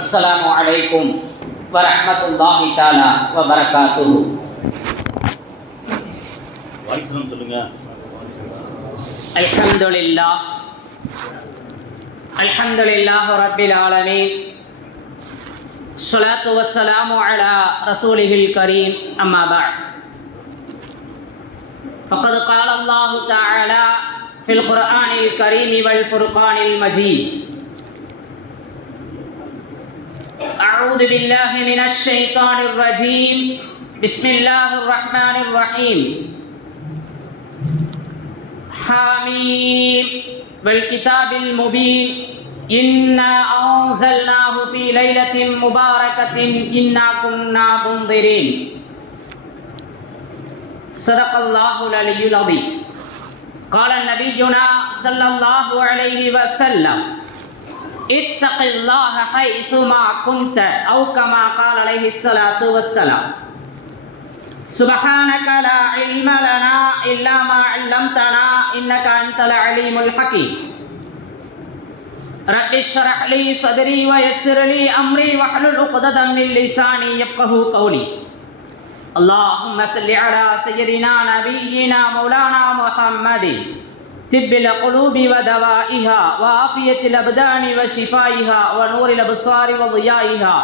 அஸ்ஸலாமு அலைக்கும் வரஹ்மத்துல்லாஹி தஆலா வபரகாத்துஹு. வாய்ஸ் சொல்லுங்க. அல்ஹம்துலில்லாஹ் ரப்பில் ஆலமீன். ஸ்ஸலாத்து வஸ்ஸலாமு அலா ரசூலிஹில் கரீம். அம்மா பஅத். ஃபக்கத் கால அல்லாஹு தஆலா ஃபில் குர்ஆனில் கரீம் வல் ஃபுர்கானில் மஜீத். أعوذ بالله من الشيطان الرجيم. بسم الله الرحمن الرحيم. حاميم والكتاب المبين إنا أنزلناه في ليلة مباركة إنا كنا منذرين. صدق الله العلي العظيم. قال نبينا صلى الله عليه وسلم اتق الله حيثما كنت أو كما قال عليه الصلاة والسلام. سبحانك لا علم لنا إلا ما علمتنا إنك أنت العليم الحكيم. رب اشرح لي صدري ويسر لي أمري واحلل عقدة من لساني يفقهوا قولي. اللهم صل على سيدنا نبينا مولانا محمد طب القلوب ودوائها وعافية الأبدان وشفائها ونور الأبصار وضيائها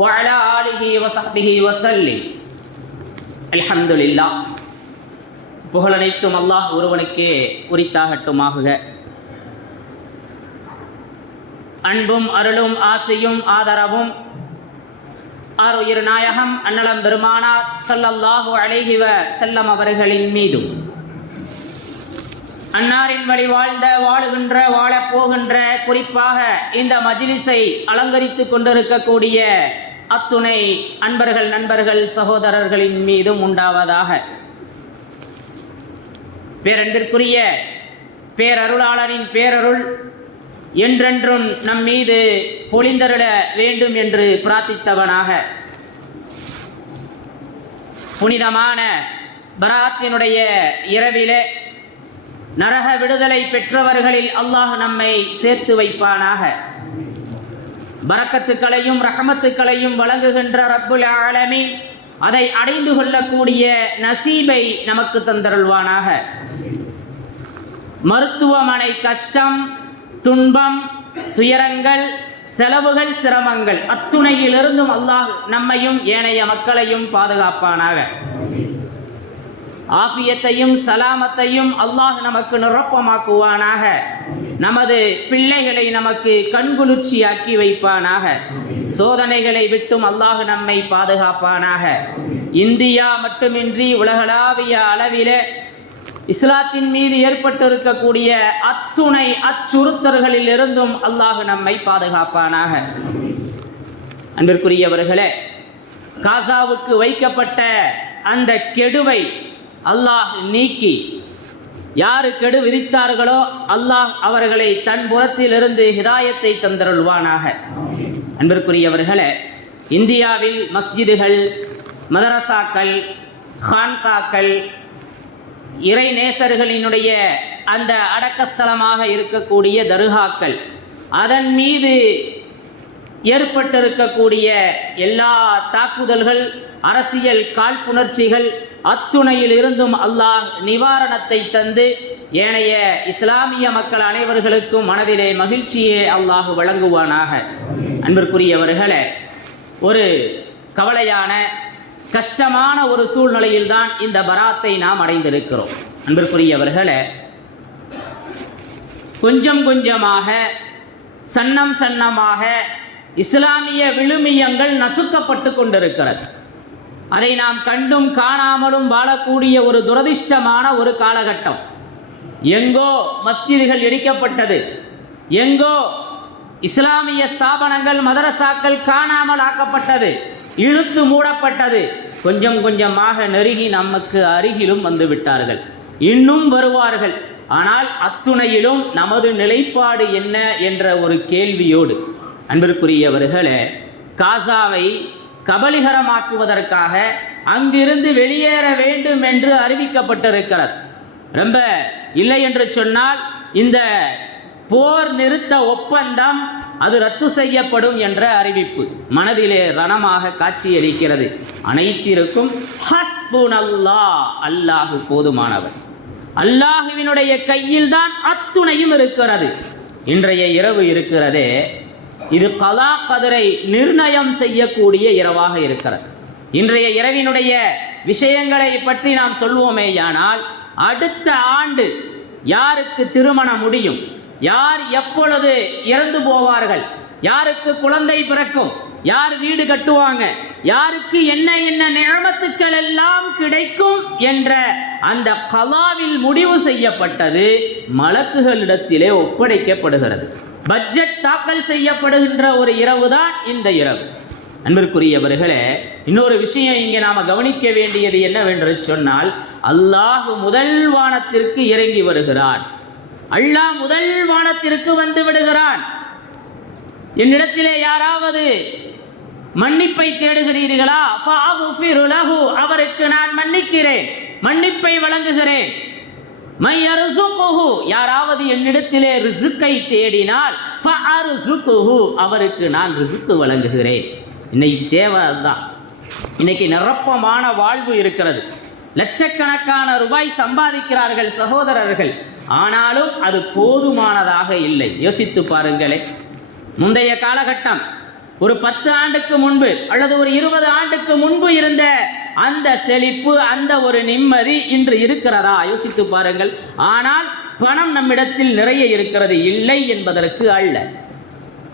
وعلى آله وصحبه وسلم. அல்ஹம்துலில்லாஹ். புகழனைத்தும் அல்லாஹ் ஒருவனுக்கே உரித்தாகட்டுமாக. அன்பும் அருளும் ஆசையும் ஆதரவும் ஆருயிர் நாயகம் அன்னலம் பெருமானார் ஸல்லல்லாஹு அலைஹி வஸல்லம் அவர்களின் மீதும், அன்னாரின் வழி வாழ்ந்த வாழுகின்ற வாழப்போகின்ற, குறிப்பாக இந்த மஜ்லிஸை அலங்கரித்து கொண்டிருக்கக்கூடிய அத்துணை அன்பர்கள், நண்பர்கள், சகோதரர்களின் மீதும் உண்டாவதாக. பேரன்பிற்குரிய பேரருளாளனின் பேரருள் என்றென்றும் நம் மீது பொழிந்தருள வேண்டும் என்று பிரார்த்தித்தவனாக, புனிதமான பராத்தினுடைய இரவிலே நரக விடுதலை பெற்றவர்களில் அல்லாஹ் நம்மை சேர்த்து வைப்பானாக. பரக்கத்துக்களையும் ரஹமத்துக்களையும் வழங்குகின்ற ரப்புல் ஆலமீன் அதை அடைந்து கொள்ளக்கூடிய நசீபை நமக்கு தந்தருள்வானாக. மருத்துவமனை கஷ்டம், துன்பம், துயரங்கள், செலவுகள், சிரமங்கள் அத்துணையிலிருந்தும் அல்லாஹ் நம்மையும் ஏனைய மக்களையும் பாதுகாப்பானாக. ஆஃபியத்தையும் சலாமத்தையும் அல்லாஹ் நமக்கு நிரப்பமாக்குவானாக. நமது பிள்ளைகளை நமக்கு கண்குளிர்ச்சியாக்கி வைப்பானாக. சோதனைகளை விட்டும் அல்லாஹ் நம்மை பாதுகாப்பானாக. இந்தியா மட்டுமின்றி உலகளாவிய அளவிலே இஸ்லாத்தின் மீது ஏற்பட்டிருக்கக்கூடிய அத்துணை அச்சுறுத்தல்களில் இருந்தும் அல்லாஹ் நம்மை பாதுகாப்பானாக. அன்பிற்குரியவர்களே, காசாவுக்கு வைக்கப்பட்ட அந்த கெடுவை அல்லாஹ் நீக்கி, யாரு கெடு விதித்தார்களோ அல்லாஹ் அவர்களை தன் புறத்திலிருந்து ஹிதாயத்தை தந்தருள்வானாக. அன்பிற்குரியவர்களே, இந்தியாவில் மஸ்ஜிதுகள், மதரசாக்கள், ஹான்காக்கள், இறை நேசர்களினுடைய அந்த அடக்கஸ்தலமாக இருக்கக்கூடிய தர்காக்கள், அதன் மீது ஏற்பட்டிருக்கக்கூடிய எல்லா தாக்குதல்கள், அரசியல் காழ்ப்புணர்ச்சிகள் அத்துணையில் இருந்தும் அல்லாஹ் நிவாரணத்தை தந்து ஏனைய இஸ்லாமிய மக்கள் அனைவர்களுக்கும் மனதிலே மகிழ்ச்சியை அல்லாஹ் வழங்குவானாக. அன்பிற்குரியவர்களே, ஒரு கவலையான கஷ்டமான ஒரு சூழ்நிலையில்தான் இந்த பராத்தை நாம் அடைந்திருக்கிறோம். அன்பிற்குரியவர்களே, கொஞ்சம் கொஞ்சமாக, சன்னம் சன்னமாக இஸ்லாமிய விழுமியங்கள் நசுக்கப்பட்டு கொண்டிருக்கிறது. அதை நாம் கண்டும் காணாமலும் வாழக்கூடிய ஒரு துரதிர்ஷ்டமான ஒரு காலகட்டம். எங்கோ மஸ்ஜிதுகள் இடிக்கப்பட்டது, எங்கோ இஸ்லாமிய ஸ்தாபனங்கள், மதரசாக்கள் காணாமல் ஆக்கப்பட்டது, இழுத்து மூடப்பட்டது. கொஞ்சம் கொஞ்சமாக நெருங்கி நமக்கு அருகிலும் வந்து விட்டார்கள், இன்னும் வருவார்கள். ஆனால் அத்துணையிலும் நமது நிலைப்பாடு என்ன என்ற ஒரு கேள்வியோடு, அன்பிற்குரியவர்களே, காசாவை கபலீகரமாக்குவதற்காக அங்கிருந்து வெளியேற வேண்டும் என்று அறிவிக்கப்பட்டிருக்கிறது. ரொம்ப இல்லை என்று சொன்னால் இந்த போர் நிறுத்த ஒப்பந்தம் அது ரத்து செய்யப்படும் என்ற அறிவிப்பு மனதிலே ரணமாக காட்சியளிக்கிறது. அனைத்திற்கும் ஹஸ்புனல்லாஹ், அல்லாஹு போதுமானவர். அல்லாஹுவினுடைய கையில் தான் அத்துணையும் இருக்கிறது. இன்றைய இரவு இருக்கிறதே, இது கலா கதிரை நிர்ணயம் செய்யக்கூடிய இரவாக இருக்கிறது. இன்றைய இரவினுடைய விஷயங்களை பற்றி நாம் சொல்வோமேயானால், அடுத்த ஆண்டு யாருக்கு திருமணம் முடியும், யார் எப்பொழுது இறந்து போவார்கள், யாருக்கு குழந்தை பிறக்கும், யார் வீடு கட்டுவாங்க, யாருக்கு என்ன என்ன நிஅமத்துக்கள் எல்லாம் கிடைக்கும் என்ற அந்த கலாவில் முடிவு செய்யப்பட்டது மலக்குகளிடத்திலே ஒப்படைக்கப்படுகிறது. பட்ஜெட் தாக்கல் செய்யப்படுகின்ற ஒரு இரவு தான் இந்த இரவு. அன்பிற்குரியவர்களே, இன்னொரு விஷயம் இங்கே நாம் கவனிக்க வேண்டியது என்னவென்று சொன்னால், அல்லாஹ் முதல் வானத்திற்கு இறங்கி வருகிறான். அல்லாஹ் முதல் வானத்திற்கு வந்து விடுகிறான். என்னிடத்திலே யாராவது மன்னிப்பை தேடுகிறீர்களா, ஃபஅக்ஃபிரு லஹு, அவருக்கு நான் மன்னிக்கிறேன், மன்னிப்பை வழங்குகிறேன். மையர்சுகுஹு, யாராவது என்னிடத்திலே ரிஸ்கை தேடினால் ஃபஅர்சுகுஹு, அவருக்கு நான் ரிஸ்க் வழங்குகிறேன். இன்னைக்கு தேவை அதுதான். இன்னைக்கு நிரப்பமான வாழ்வு இருக்கிறது. லட்சக்கணக்கான ரூபாய் சம்பாதிக்கிறார்கள் சகோதரர்கள். ஆனாலும் அது போதுமானதாக இல்லை. யோசித்து பாருங்களே, முந்தைய காலகட்டம் ஒரு 10 ஆண்டுக்கு முன்பு அல்லது ஒரு 20 ஆண்டுக்கு முன்பு இருந்த அந்த செழிப்பு, அந்த ஒரு நிம்மதி இன்று இருக்கிறதா? யோசித்து பாருங்கள். ஆனால் பணம் நம்மிடத்தில் நிறைய இருக்கிறது, இல்லை என்பதற்கு அல்ல.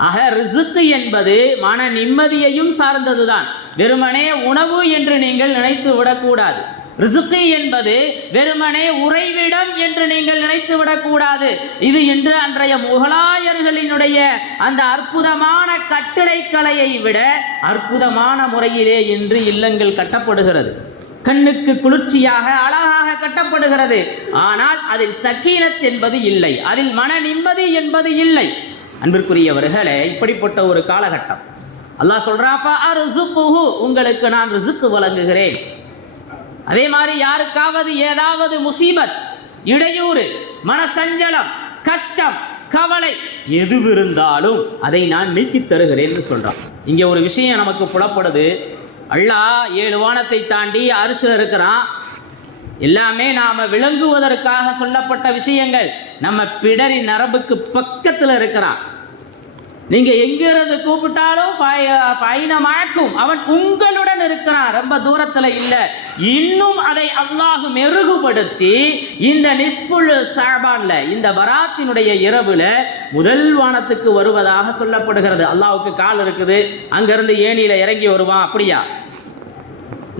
ஆக ரிஸ்க் என்பது மன நிம்மதியையும் சார்ந்ததுதான். வெறுமனே உணவு என்று நீங்கள் நினைத்து விடக்கூடாது. ரிஸ்க் என்பது வெறுமனே உறைவிடம் என்று நீங்கள் நினைத்து விடக்கூடாது. இது இன்று அன்றைய முகலாயர்களினுடைய அந்த அற்புதமான கட்டிடக்கலையை விட அற்புதமான முறையிலே இன்று இல்லங்கள் கட்டப்படுகிறது. கண்ணுக்கு குளிர்ச்சியாக அழகாக கட்டப்படுகிறது. ஆனால் அதில் சக்கீனத் என்பது இல்லை, அதில் மன நிம்மதி என்பது இல்லை. அன்பிற்குரியவர்களே, இப்படிப்பட்ட ஒரு காலகட்டம். அல்லாஹ் சொல்றான், ஃபஅர்சுகுஹு, உங்களுக்கு நான் ரிஸ்க் வழங்குகிறேன். அதே மாதிரி யாருக்காவது ஏதாவது முசீபத், இடையூறு, மனசஞ்சலம், கஷ்டம், கவலை எதுவிருந்தாலும் அதை நான் நீக்கித் தருகிறேன்னு சொல்றான். இங்கே ஒரு விஷயம் நமக்கு புலப்படுது. அல்லாஹ் 7 வானத்தை தாண்டி அரிசில் இருக்கிறான். எல்லாமே நாம் விளங்குவதற்காக சொல்லப்பட்ட விஷயங்கள். நம்ம பிடரி நரம்புக்கு பக்கத்தில் இருக்கிறான். நீங்கள் எங்கிருந்து கூப்பிட்டாலும் ஃபைனமாக்கும், அவன் உங்களுடன் இருக்கிறான், ரொம்ப தூரத்தில் இல்லை. இன்னும் அதை அல்லாஹ் மெருகுபடுத்தி இந்த நிஸ்ஃபுல் ஷஅபான்ல, இந்த பராத்தினுடைய இரவுல முதல் வானத்துக்கு வருவதாக சொல்லப்படுகிறது. அல்லாஹ்வுக்கு கால் இருக்குது, அங்கிருந்து ஏணியில இறங்கி வருவான். அப்படியா?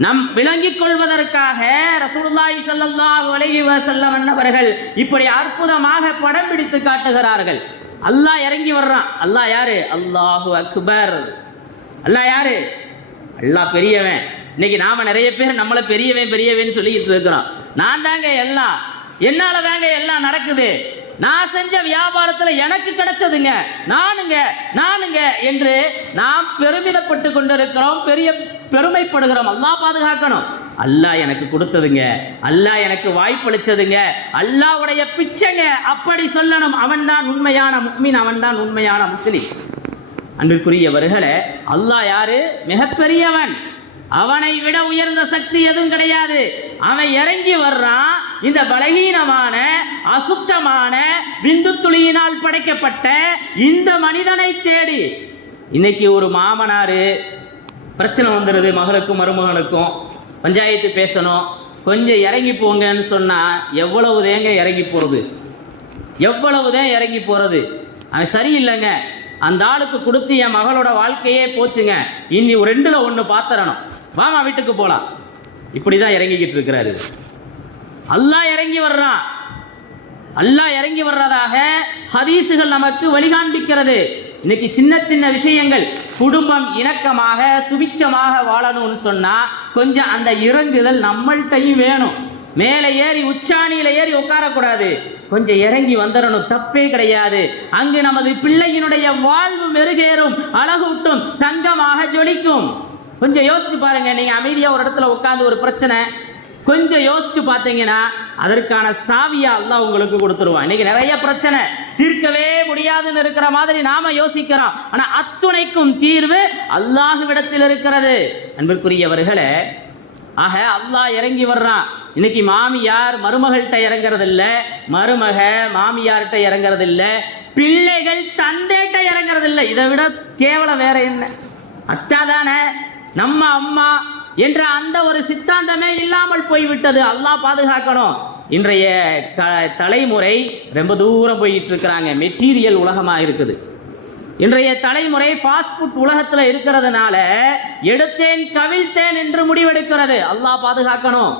நம் விளங்கிக் கொள்வதற்காக ரசூலுல்லாஹி ஸல்லல்லாஹு அலைஹி வஸல்லம் அவர்கள் இப்படி அற்புதமாக படம் பிடித்து காட்டுகிறார்கள். அல்லாஹ் இறங்கி வர்றான். அல்லாஹ் யாரு? அல்லாஹு அக்பர். அல்லாஹ் யாரு? அல்லாஹ் பெரியவன். இன்னைக்கு நாம நிறைய பேர் நம்மளை பெரியவன் பெரியவன் சொல்லிக்கிட்டு இருக்கிறோம். நான் தாங்க எல்லாம், என்னால தாங்க எல்லாம் நடக்குது, நான் செஞ்ச வியாபாரத்தில் எனக்கு கிடைச்சதுங்க, நானுங்க என்று நாம் பெருமிதப்பட்டு கொண்டிருக்கிறோம், பெருமைப்படுகிறோம். அல்லாஹ் பாதுகாக்கணும். அல்லாஹ் எனக்கு கொடுத்ததுங்க, அல்லாஹ் எனக்கு வாய்ப்பளிச்சதுங்க, அல்லாஹ்வுடைய பிச்சைங்க, அப்படி சொல்லணும். அவன் தான் உண்மையான முஃமின், அவன் தான் உண்மையான முஸ்லிம். அன்பிற்குரியவர்களே, அல்லாஹ் யாரு? மிகப்பெரியவன். அவனை விட உயர்ந்த சக்தி எதுவும் கிடையாது. அவன் இறங்கி வர்றான். இந்த பலகீனமான, அசுத்தமான, விந்து துளியினால் படைக்கப்பட்ட இந்த மனிதனை தேடி. இன்னைக்கு ஒரு மாமனாரு பிரச்சனை வந்துடுது, மகளுக்கும் மருமகனுக்கும் பஞ்சாயத்து பேசணும், கொஞ்சம் இறங்கி போங்கன்னு சொன்னால் எவ்வளவு தேங்க இறங்கி போகிறது, எவ்வளவுதான் இறங்கி போகிறது. அவன் சரியில்லைங்க, அந்த ஆளுக்கு கொடுத்து என் மகளோட வாழ்க்கையே போச்சுங்க, இனி 2ல் 1 பார்த்துறணும், வாமா வீட்டுக்கு போகலாம். இப்படி தான் இறங்கிக்கிட்டு இருக்கிறாரு. அல்லாஹ் இறங்கி வர்றான். அல்லாஹ் இறங்கி வர்றதாக ஹதீஸுகள் நமக்கு வழிகாண்பிக்கிறது. இன்னைக்கு சின்ன சின்ன விஷயங்கள், குடும்பம் இணக்கமாக சுபிச்சமாக வாழணும்னு சொன்னால் கொஞ்சம் அந்த இறங்குதல் நம்மள்கிட்டையும் வேணும். மேலே ஏறி உச்சாணியில் ஏறி உட்காரக்கூடாது, கொஞ்சம் இறங்கி வந்துடணும், தப்பே கிடையாது. அங்கு நமது பிள்ளையினுடைய வாழ்வு மெருகேறும், அழகூட்டும், தங்கமாக ஜொலிக்கும். கொஞ்சம் யோசிச்சு பாருங்க. நீங்கள் அமைதியாக ஒரு இடத்துல உட்காந்து ஒரு பிரச்சனை, கொஞ்சம் யோசிச்சு பார்த்தீங்கன்னா அதற்கான சாவியை அல்லாஹ் உங்களுக்கு கொடுத்துருவான். இன்னைக்கு நிறைய பிரச்சனை தீர்க்கவே முடியாதுன்னு இருக்கிற மாதிரி நாம யோசிக்கிறோம். ஆனா அத்துணைக்கும் தீர்வு அல்லாஹ்விடத்தில் இருக்கிறது. அன்பிற்குரியவர்களே, ஆக அல்லாஹ் இறங்கி வர்றான். இன்னைக்கு மாமியார் மருமகள்கிட்ட இறங்கிறது இல்லை, மருமக மாமியார்கிட்ட இறங்கிறது இல்லை, பிள்ளைகள் தந்தைகிட்ட இறங்கிறது இல்லை. இதை விட கேவலம் வேற என்ன? அத்தாதானே நம்ம அம்மா என்ற அந்த ஒரு சித்தாந்தமே இல்லாமல் போய்விட்டது. அல்லாஹ் பாதுகாக்கணும். இன்றைய தலைமுறை ரொம்ப தூரம் போயிட்டு இருக்கிறாங்க. மெட்டீரியல் உலகமாக இருக்குது. இன்றைய தலைமுறை ஃபாஸ்ட் ஃபுட் உலகத்தில் இருக்கிறதுனால எடுத்தேன் கவிழ்த்தேன் என்று முடிவெடுக்கிறது. அல்லாஹ் பாதுகாக்கணும்.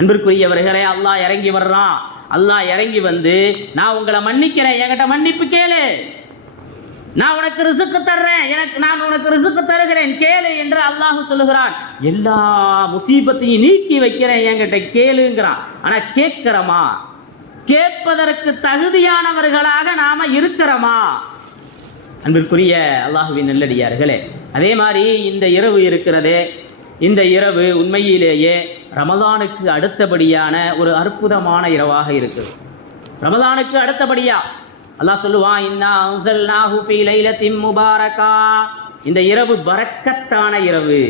அன்பிற்குரியவர்களே, அல்லாஹ் இறங்கி வர்றான். அல்லாஹ் இறங்கி வந்து, நான் உங்களை மன்னிக்கிறேன், என்கிட்ட மன்னிப்பு கேளு, நான் உனக்கு ரிசுக்கு தர்றேன், நான் உனக்கு ரிசுக்கு தருகிறேன், கேளு என்று அல்லாஹ் சொல்லுகிறான். எல்லா முசீபத்தையும் நீக்கி வைக்கிறேன், என்கிட்ட கேளுங்கிறான். ஆனா கேட்கிறோமா? கேட்பதற்கு தகுதியானவர்களாக நாம இருக்கிறோமா? அன்பிற்குரிய அல்லாஹுவின் நல்லடியார்களே, அதே மாதிரி இந்த இரவு இருக்கிறதே, இந்த இரவு உண்மையிலேயே ரமலானுக்கு அடுத்தபடியான ஒரு அற்புதமான இரவாக இருக்குது. ரமலானுக்கு அடுத்தபடியா அல்லாஹ் சொல்லுவான், இன்னா அன்ஸல்நாஹு ஃபீ லைலத்தின் முபாரகா. இந்த இரவு பரக்கத்தான இரவு.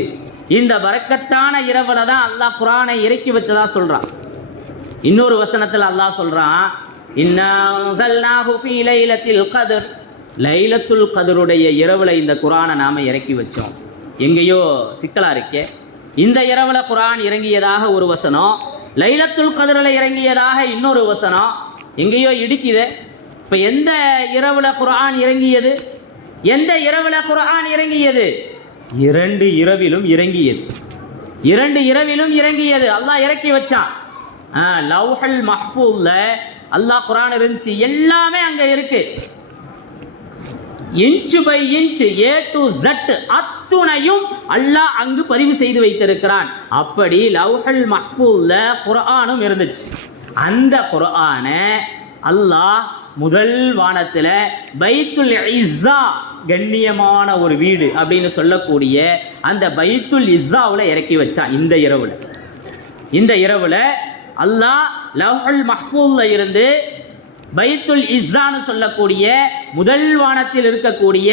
இந்த பரக்கத்தான இரவுல தான் அல்லாஹ் குர்ஆனை இறக்கி வச்சதா சொல்றான். இன்னொரு வசனத்தில் அல்லாஹ் சொல்றான், இன்னா அன்ஸல்நாஹு ஃபீ லைலத்தில் கத்ர். லைலத்துல் கத்ருடைய இரவுல இந்த குர்ஆனை நாம இறக்கி வச்சோம். எங்கேயோ சிக்கலா இருக்கே. இந்த இரவுல குர்ஆன் இறங்கியதாக ஒரு வசனம், லைலத்துல் கத்ரில் இறங்கியதாக இன்னொரு வசனம், எங்கேயோ இடிக்குது. இப்போ எந்த இரவுல குர்ஆன் இறங்கியது? எந்த இரவுல குர்ஆன் இறங்கியது? இரண்டு இரவிலும் இறங்கியது. இரண்டு இரவிலும் இறங்கியது. அல்லாஹ் இறக்கி வச்சான். லவ்ஹுல் மஹ்ஃபூல்ல அல்லாஹ் குர்ஆன் இருந்துச்சு. எல்லாமே அங்க இருக்கு. Inch by inch, A to Z அத்துணையும் அல்லாஹ் அங்கு பதிவு செய்து வைத்திருக்கிறான். அப்படி லவ்ஹுல் மஹ்ஃபூல்ல குர்ஆனும் இருந்துச்சு. அந்த குர்ஆனை அல்லாஹ் முதல் வானத்தில் பைத்துல் இஸ்ஸா, கண்ணியமான ஒரு வீடு அப்படின்னு சொல்லக்கூடிய அந்த பைத்துல் இஸ்ஸாவில் இறக்கி வச்சான். இந்த இரவுல அல்லாஹ் லவ்ஹுல் மஹ்ஃபூல்ல இருந்து பைத்துல் இஸ்ஸான்னு சொல்லக்கூடிய முதல் வானத்தில் இருக்கக்கூடிய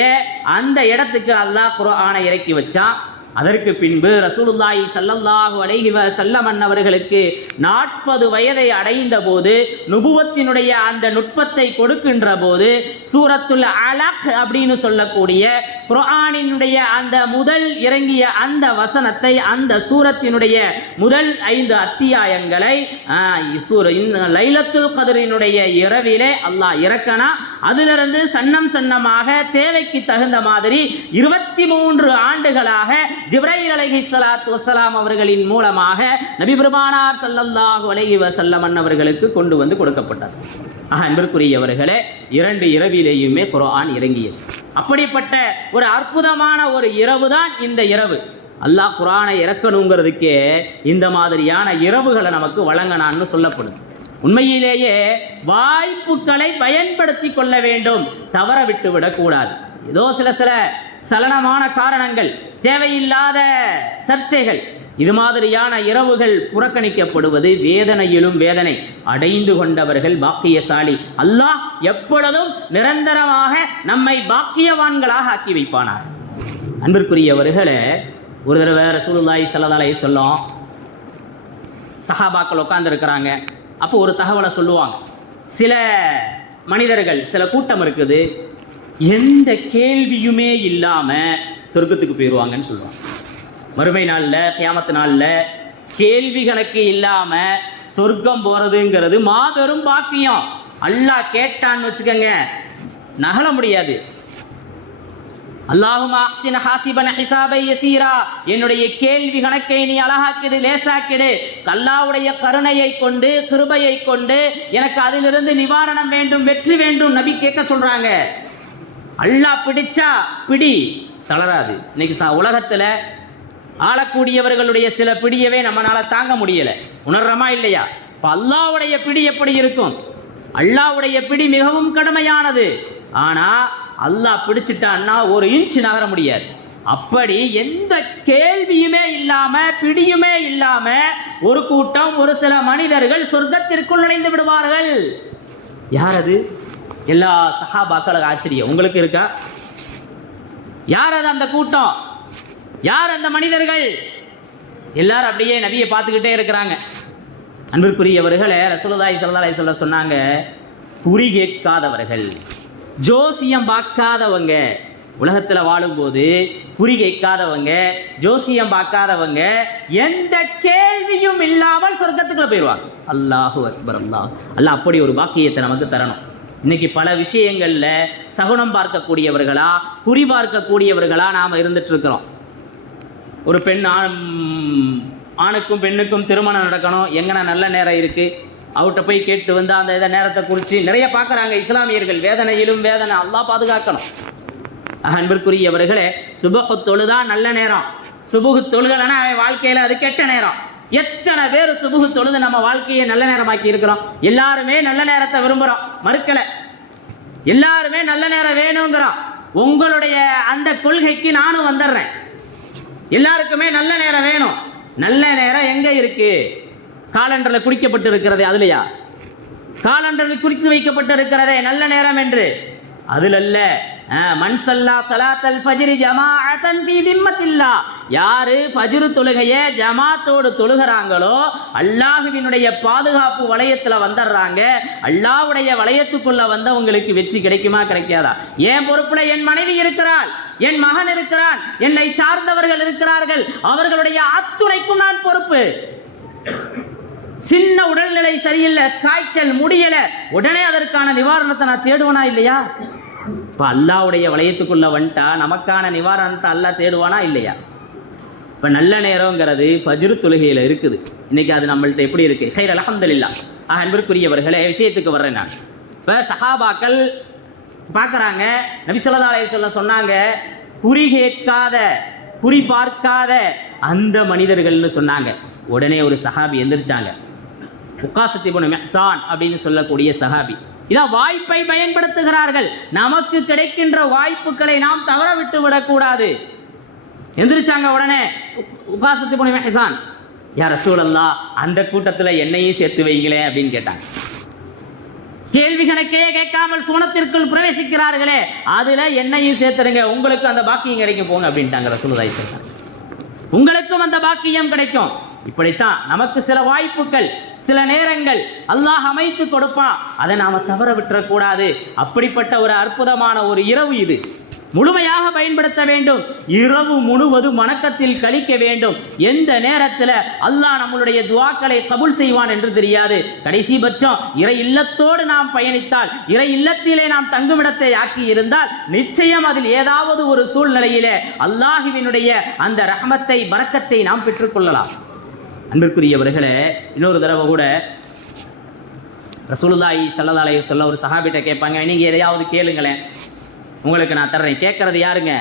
அந்த இடத்துக்கு அல்லாஹ் குர்ஆனை இறக்கி வச்சான். அதற்கு பின்பு ரசூலுல்லாஹி ஸல்லல்லாஹு அலைஹி வஸல்லம் அவர்களுக்கு 40 வயதை அடைந்த போது, நுபுவத்தினுடைய அந்த நுட்பத்தை கொடுக்கின்ற போது, சூரத்துல் அலக் அப்படின்னு சொல்லக்கூடிய குர்ஆனினுடைய அந்த முதல் இறங்கிய அந்த வசனத்தை, அந்த சூரத்தினுடைய முதல் 5 அத்தியாயங்களை லைலத்துல் கத்ரினுடைய இரவிலே அல்லாஹ் இறக்கனா. அதிலிருந்து சன்னமாக தேவைக்கு தகுந்த மாதிரி 23 ஆண்டுகளாக ஜிப்ரைல் அலைஹிஸ்ஸலாத்து வஸ்ஸலாம் அவர்களின் மூலமாக நபி பெருமானார் ஸல்லல்லாஹு அலைஹி வஸல்லம் அவர்களுக்கு கொண்டு வந்து கொடுக்கப்பட்டார். அன்பிற்குரியவர்களே, 2 இரவிலேயுமே குர்ஆன் இறங்கியது. அப்படிப்பட்ட ஒரு அற்புதமான ஒரு இரவு தான் இந்த இரவு. அல்லாஹ் குர்ஆனை இறக்கணுங்கிறதுக்கே இந்த மாதிரியான இரவுகளை நமக்கு வழங்கினான்னு சொல்லப்படுது. உண்மையிலேயே வாய்ப்புகளை பயன்படுத்தி கொள்ள வேண்டும், தவற விட்டு விடக்கூடாது. ஏதோ சில சலனமான காரணங்கள், தேவையில்லாத சர்ச்சைகள், இது மாதிரியான இரவுகள் புறக்கணிக்கப்படுவது வேதனையிலும் வேதனை. அடைந்து கொண்டவர்கள் பாக்கியசாலி. அல்லாஹ் எப்பொழுதும் நிரந்தரமாக நம்மை பாக்கியவான்களாக ஆக்கி வைப்பானார். அன்பிற்குரியவர்களே, ஒரு தடவை ரசூலுல்லாஹி ஸல்லல்லாஹு அலைஹி வஸல்லம் சஹாபாக்கள் உட்கார்ந்துருக்கிறாங்க. அப்போ ஒரு தகவலை சொல்லுவாங்க. சில மனிதர்கள், சில கூட்டம் இருக்குது, எந்த கேள்வியுமே இல்லாமல் சொர்க்கத்துக்கு போயிடுவாங்கன்னு சொல்லுவாங்க. மறுமை நாளில், கியாமத்து நாளில் கேள்வி கணக்கு இல்லாமல் சொர்க்கம் போகிறதுங்கிறது மாபெரும் பாக்கியம். அல்லாஹ் கேட்டான்னு வச்சுக்கோங்க, நகல முடியாது. அல்லாஹும்ம அஹ்சின் ஹாசிபன ஹிசாபை யசீரா, என்னுடைய கேள்வி கணக்கை நீ அழகாக்கிடு, லேசாக்கிடு. அல்லாஹ்வுடைய கருணையை கொண்டு, கிருபையை கொண்டு எனக்கு அதிலிருந்து நிவாரணம் வேண்டும், வெற்றி வேண்டும் நபி கேட்க சொல்கிறாங்க. அல்லாஹ் பிடிச்சா பிடி தளராது. இன்னைக்கு உலகத்தில் ஆளக்கூடியவர்களுடைய சில பிடியவே நம்மளால் தாங்க முடியலை. உணர்றமா இல்லையா? இப்போ அல்லாஹ்வுடைய பிடி எப்படி இருக்கும்? அல்லாஹ்வுடைய பிடி மிகவும் கடுமையானது. ஆனால் அல்லாஹ் பிடிச்சிட்டான்னா 1 இன்ச் நகர முடியாது. அப்படி எந்த கேள்வியுமே இல்லாம பிடியுமே இல்லாம ஒரு கூட்டம், ஒரு சில மனிதர்கள் சொர்க்கத்திற்குள் நுழைந்து விடுவார்கள். யார் அது? எல்லா சஹாபாக்களுக்கு ஆச்சரியம். உங்களுக்கு இருக்கா? யார் அது அந்த கூட்டம்? யார் அந்த மனிதர்கள்? எல்லாரும் அப்படியே நபியை பார்த்துக்கிட்டே இருக்கிறாங்க. அன்பிற்குரியவர்களே, ரசூலுல்லாஹி ஸல்லல்லாஹு அலைஹி வஸல்லம் சொன்னாங்க, குறி கேட்காதவர்கள், ஜோசியம் பார்க்காதவங்க, உலகத்தில் வாழும்போது குறி கேட்காதவங்க, ஜோசியம் பார்க்காதவங்க, எந்த கேள்வியும் இல்லாமல் சொர்க்கத்துக்குள்ள போயிடுவாங்க. அல்லாஹு அக்பர். அல்லாஹ் அப்படி ஒரு பாக்கியத்தை நமக்கு தரணும். இன்னைக்கு பல விஷயங்களில் சகுனம் பார்க்கக்கூடியவர்களா, குறி பார்க்கக்கூடியவர்களா நாம் இருந்துட்டு இருக்கிறோம். ஒரு பெண் ஆணுக்கும் பெண்ணுக்கும் திருமணம் நடக்கணும், எங்கன்னா நல்ல நேரம் இருக்குது, அவர்கிட்ட போய் கேட்டு வந்து அந்த இதை நேரத்தை குறித்து நிறைய பார்க்குறாங்க இஸ்லாமியர்கள். வேதனையிலும் வேதனை, அல்லாஹ் பாதுகாக்கணும். அன்பிற்குரியவர்களே, சுபஹு தொழுதான் நல்ல நேரம். சுபுகு தொழுகலைன்னா அவன் வாழ்க்கையில் அது கெட்ட நேரம். எத்தனை பேர் சுபுகு தொழுது நம்ம வாழ்க்கையை நல்ல நேரமாக்கி இருக்கிறோம். எல்லாருமே நல்ல நேரத்தை விரும்புகிறோம், மறுக்கலை. எல்லாருமே நல்ல நேரம் வேணுங்கிறோம். உங்களுடைய அந்த கொள்கைக்கு நானும் வந்துடுறேன். எல்லாருக்குமே நல்ல நேரம் வேணும். நல்ல நேரம் எங்கே இருக்கு? காலண்டரில் குறிக்கப்பட்டு இருக்கிறதே அதுலையா? காலண்டரில் குறித்து வைக்கப்பட்டு இருக்கிறதே நல்ல நேரம் என்று, அதுல அல்ல. மன் ஸல்லா ஸலாத்தல் ஃபஜ்ரி ஜமாஅத்தன் ஃபீ திம்மத்தில்லாஹ், யாரு ஃபஜ்ரு தொழுகையை ஜமாத்தோடு தொழுகிறாங்களோ அல்லாஹ்வினுடைய பாதுகாப்பு வளையத்தில் வந்துடுறாங்க. அல்லாஹ்வுடைய வளையத்துக்குள்ள வந்தவங்களுக்கு வெற்றி கிடைக்குமா கிடைக்காதா? என் பொறுப்புல என் மனைவி இருக்கிறாள், என் மகன் இருக்கிறான், என்னை சார்ந்தவர்கள் இருக்கிறார்கள், அவர்களுடைய அத்துணைக்கும் நான் பொறுப்பு. சின்ன உடல்நிலை சரியில்லை, காய்ச்சல் முடியல, உடனே அதற்கான நிவாரணத்தை நான் தேடுவனா இல்லையா? இப்போ அல்லாஹ்வுடைய வளையத்துக்குள்ள வந்துட்டா நமக்கான நிவாரணத்தை அல்லாஹ் தேடுவானா இல்லையா? இப்போ நல்ல நேரங்கிறது ஃபஜ்ரு தொழுகையில் இருக்குது. இன்னைக்கு அது நம்மள்ட்ட எப்படி இருக்கு? ஹைர் அல்ஹம்துலில்லாஹ். அன்பிற்குரியவர்களே, விஷயத்துக்கு வர்றேன் நான். இப்போ சஹாபாக்கள் பார்க்குறாங்க, நபி ஸல்லல்லாஹு அலைஹி வஸல்லம் சொன்னாங்க, குறி கேட்காத, குறி பார்க்காத அந்த மனிதர்கள்னு சொன்னாங்க. உடனே ஒரு சஹாபி எந்திரிச்சாங்க, உக்காசத் இப்னு மிஹ்சான் அப்படின்னு சொல்லக்கூடிய சஹாபி. இதான் வாய்ப்பை பயன்படுத்துகிறார்கள். நமக்கு கிடைக்கின்ற வாய்ப்புகளை நாம் தவற விட்டு விடக்கூடாது. எந்திரிச்சாங்க உடனே உக்காசத் இப்னு மிஹ்சான், யா ரசூலல்லாஹ், அந்த கூட்டத்தில் என்னையும் சேர்த்து வைங்களேன் அப்படின்னு கேட்டாங்க. கேள்வி கணக்கே கேட்காமல் சூனத்திற்குள் பிரவேசிக்கிறார்களே, அதில் என்னையும் சேர்த்துருங்க, உங்களுக்கு அந்த பாக்கியம் கிடைக்கும் போங்க அப்படின்ட்டாங்க ரசூலுல்லாஹி ஸல்லல்லாஹு அலைஹி வஸல்லம். உங்களுக்கும் அந்த பாக்கியம் கிடைக்கும். இப்படித்தான் நமக்கு சில வாய்ப்புகள், சில நேரங்கள் அல்லாஹ் அமைத்து கொடுப்பான். அதை நாம் தவற விட்டுறக்கூடாது. அப்படிப்பட்ட ஒரு அற்புதமான ஒரு இரவு இது. முழுமையாக பயன்படுத்த வேண்டும். இரவு முழுவதும் வணக்கத்தில் கழிக்க வேண்டும். எந்த நேரத்தில் அல்லாஹ் நம்மளுடைய துஆக்களை கபூல் செய்வான் என்று தெரியாது. கடைசி பட்சம் இறை இல்லத்தோடு நாம் பயணித்தால், இறை இல்லத்திலே நாம் தங்குமிடத்தை ஆக்கி இருந்தால், நிச்சயம் அதில் ஏதாவது ஒரு சூழ்நிலையிலே அல்லாஹ்வினுடைய அந்த ரஹ்மத்தை, பரக்கத்தை நாம் பெற்றுக்கொள்ளலாம். அன்பிற்குரியவர்களே, இன்னொரு தடவை கூட ரசூலுல்லாஹி ஸல்லல்லாஹு அலைஹி வஸல்லம் ஒரு சஹாபிட்ட கேட்பாங்க, நீங்கள் எதையாவது கேளுங்களேன், உங்களுக்கு நான் தர்றேன். கேட்கறது யாருங்க?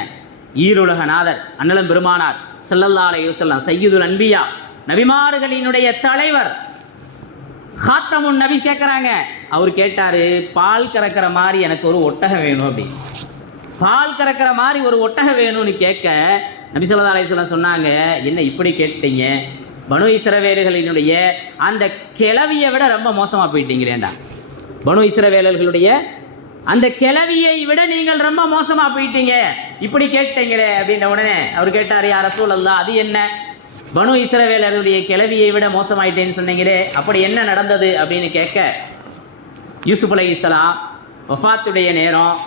ஈருலக நாதர் அண்ணலம் பெருமானார் ஸல்லல்லாஹு அலைஹி வஸல்லம், சய்யிதுல் அன்பியா, நபிமார்களினுடைய தலைவர், ஹாத்தமுன் நபி கேட்குறாங்க. அவர் கேட்டார், பால் கறக்கிற மாதிரி எனக்கு ஒரு ஒட்டகம் வேணும் அப்படின்னு. பால் கறக்கிற மாதிரி ஒரு ஒட்டகம் வேணும்னு கேட்க நபி ஸல்லல்லாஹு அலைஹி வஸல்லம் சொன்னாங்க, என்ன இப்படி கேட்டீங்க? பனு இஸ்ரவேலர்களினுடைய அந்த கிளவியை விட ரொம்ப மோசமாக போயிட்டீங்களேண்டா. பனு இஸ்ரவேலர்களுடைய அந்த கிளவியை விட நீங்கள் ரொம்ப மோசமாக போயிட்டீங்க, இப்படி கேட்டீங்களே அப்படின்ற உடனே அவர் கேட்டார், யா ரசூலல்லாஹ், அது என்ன? பனு இஸ்ரவேலருடைய கிளவியை விட மோசமாயிட்டேன்னு சொன்னீங்களே, அப்படி என்ன நடந்தது அப்படின்னு கேட்க, யூசுப் அலைஹிஸ்ஸலாம் வஃபாத்துடைய நேரம்,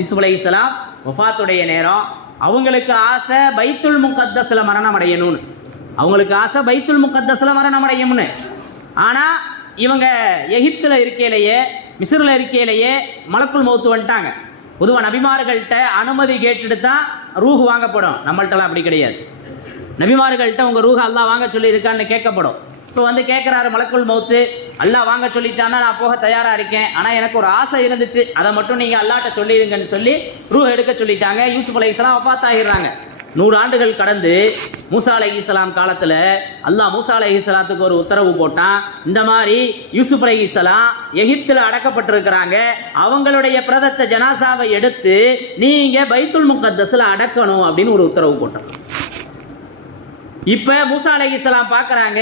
யூசுப் அலைஹிஸ்ஸலாம் வஃபாத்துடைய நேரம், அவங்களுக்கு ஆசை பைத்துல் முகத்தஸில் மரணம் அடையணும்னு. அவங்களுக்கு ஆசை பைத்துல் முகத்தஸில் மரணம் அடையணும்னு. ஆனால் இவங்க எகிப்தில் இருக்கையிலேயே, மிஸ்ரில் இருக்கையிலேயே மலக்குல் மௌத்து வந்துட்டாங்க. பொதுவாக நபிமார்கள்ட்ட அனுமதி கேட்டுட்டு தான் ரூஹ் வாங்கப்படும். நம்மள்ட்டலாம் அப்படி கிடையாது. நபிமார்கள்ட்ட உங்கள் ரூஹ் அல்லாஹ் வாங்க சொல்லி இருக்கான்னு கேட்கப்படும். இப்போ வந்து கேட்குறாரு மலக்குல் மௌத்து, அல்லாஹ் வாங்க சொல்லிட்டான்னா நான் போக தயாராக இருக்கேன், ஆனால் எனக்கு ஒரு ஆசை இருந்துச்சு, அதை மட்டும் நீங்கள் அல்லாஹ்ட்ட சொல்லிடுங்கன்னு சொல்லி ரூஹ் எடுக்க சொல்லிட்டாங்க. யூசுப் அலைஹிஸ்ஸலாம் வஃபாத் ஆகிடுறாங்க. 100 ஆண்டுகள் கடந்து மூசா அலைஹிஸ்ஸலாம் காலத்தில் அல்லாஹ் மூசா அலைஹிஸ்ஸலாத்துக்கு ஒரு உத்தரவு போட்டான். இந்த மாதிரி யூசுப் அலைஹிஸ்ஸலாம் எகிப்தில் அடக்கப்பட்டிருக்கிறாங்க, அவங்களுடைய பிரதத்த ஜனாசாவை எடுத்து நீங்கள் பைத்துல் முகத்தஸில் அடக்கணும் அப்படின்னு ஒரு உத்தரவு போட்டான். இப்போ மூசா அலைஹிஸ்ஸலாம் பார்க்குறாங்க,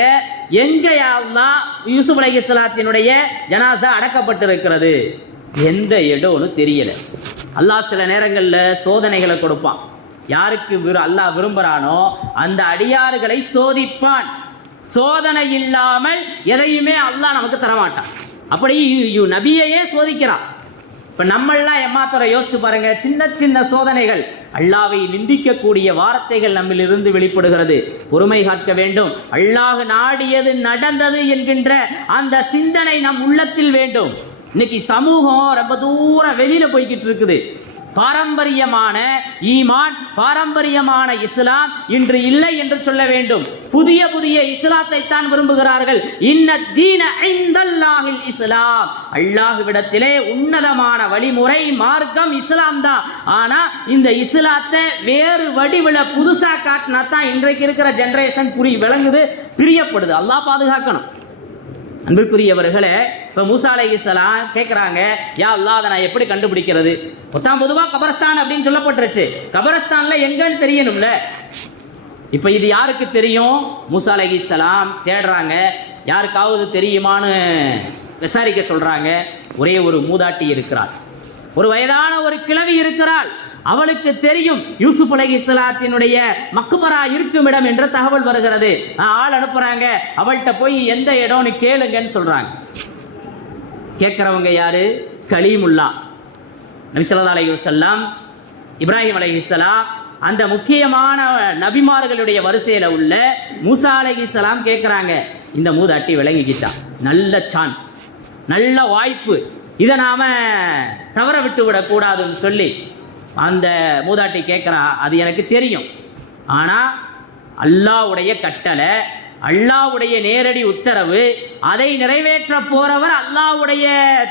எங்கே யா அல்லாஹ் யூசுப் அலைஹிஸ்ஸலாத்தினுடைய ஜனாசா அடக்கப்பட்டிருக்கிறது, எந்த இடம்னு தெரியலை. அல்லாஹ் சில நேரங்களில் சோதனைகளை கொடுப்பான். யாருக்கு அல்லாஹ் விரும்புகிறானோ அந்த அடியார்களை சோதிப்பான். சோதனை இல்லாமல் எதையுமே அல்லாஹ் நமக்கு தரமாட்டான். அப்படி நபியையே சோதிக்கிறான். இப்போ நம்மளாம் எம்மாத்திரம் யோசிச்சு பாருங்க, சின்ன சின்ன சோதனைகள், அல்லாஹ்வை நிந்திக்கக்கூடிய வார்த்தைகள் நம்மிலிருந்து வெளிப்படுகிறது. பொறுமை காக்க வேண்டும். அல்லாஹ் நாடியது நடந்தது என்கின்ற அந்த சிந்தனை நம் உள்ளத்தில் வேண்டும். இன்னைக்கு சமூகம் ரொம்ப தூரம் வெளியில் போய்கிட்டு இருக்குது. பாரம்பரியமான ஈமான், பாரம்பரியமான இஸ்லாம் இன்று இல்லை என்று சொல்ல வேண்டும். புதிய புதிய இஸ்லாத்தை தான் விரும்புகிறார்கள். இன்ன தீன இந்தல்லாஹில் இஸ்லாம், அல்லாஹ்விடத்திலே உன்னதமான வழிமுறை மார்க்கம் இஸ்லாம் தான். ஆனால் இந்த இஸ்லாத்தை வேறு வடிவில் புதுசாக காட்டினா தான் இன்றைக்கு இருக்கிற ஜென்ரேஷன் விளங்குது, பிரியப்படுது. அல்லாஹ் பாதுகாக்கணும். அன்பிற்குரியவர்களே, இப்போ மூசா அலைஹிஸ்ஸலாம் கேட்குறாங்க, யா அல்லாஹ் அதை நான் எப்படி கண்டுபிடிக்கிறது? பொதுவாக கபரஸ்தான் அப்படின்னு சொல்லப்பட்டுருச்சு. கபரஸ்தானில் எங்கன்னு தெரியணும்ல. இப்போ இது யாருக்கு தெரியும்? மூசா அலைஹிஸ்ஸலாம் தேடுறாங்க, யாருக்காவது தெரியுமான்னு விசாரிக்க சொல்கிறாங்க. ஒரே ஒரு மூதாட்டி இருக்கிறாள், ஒரு வயதான ஒரு கிழவி இருக்கிறாள். அவளுக்கு தெரியும் யூசுப் அலைஹிஸ்ஸலாத்தினுடைய மக்பரா இருக்கும் இடம் என்ற தகவல் வருகிறது. ஆள் அனுப்புகிறாங்க, அவள்கிட்ட போய் எந்த இடம்னு கேளுங்கன்னு சொல்கிறாங்க. கேட்குறவங்க யாரு? கலீமுல்லா. நபி ஸல்லல்லாஹு அலைஹி வஸல்லம், இப்ராஹிம் அலைஹிஸ்ஸலாம், அந்த முக்கியமான நபிமார்களுடைய வரிசையில் உள்ள மூசா அலைஹிஸ்ஸலாம் கேட்குறாங்க. இந்த மூதாட்டி விளங்கிக்கிட்டான். நல்ல சான்ஸ், நல்ல வாய்ப்பு, இதை நாம் தவற விட்டு விடக்கூடாதுன்னு சொல்லி அந்த மூதாட்டி கேட்குறா, அது எனக்கு தெரியும், ஆனால் அல்லாஹ்வுடைய கட்டளை, அல்லாஹ்வுடைய நேரடி உத்தரவு, அதை நிறைவேற்ற போறவர் அல்லாஹ்வுடைய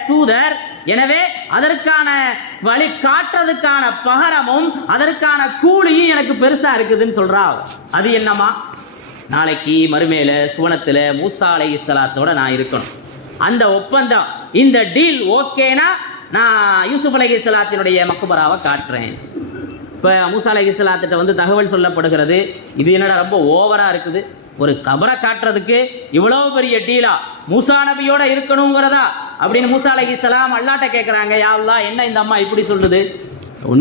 தூதர். எனவே அதற்கான வழி காட்டுறதுக்கான பகரமும் அதற்கான கூலியும் எனக்கு பெருசாக இருக்குதுன்னு சொல்கிறா. அது என்னம்மா? நாளைக்கு மறுமையில சுவனத்தில் மூசா அலைஹிஸ்ஸலாத்தோட நான் இருக்கணும். அந்த ஒப்பந்தம், இந்த டீல் ஓகேனா நான் யூசுப் அலைஹிஸ்ஸலாத்தினுடைய மக்பராவை காட்டுறேன். இப்போ மூசா அலைஹிஸ்ஸலாத்திட்ட வந்து தகவல் சொல்லப்படுகிறது. இது என்னடா ரொம்ப ஓவராக இருக்குது, ஒரு கபரை காட்டுறதுக்கு இவ்வளோ பெரிய டீலா, மூசா நபியோட இருக்கணுங்கிறதா அப்படின்னு மூசா அலைஹிஸ்ஸலாம் அல்லாஹ்ட்ட கேட்குறாங்க. யா அல்லாஹ், என்ன இந்த அம்மா இப்படி சொல்லுது?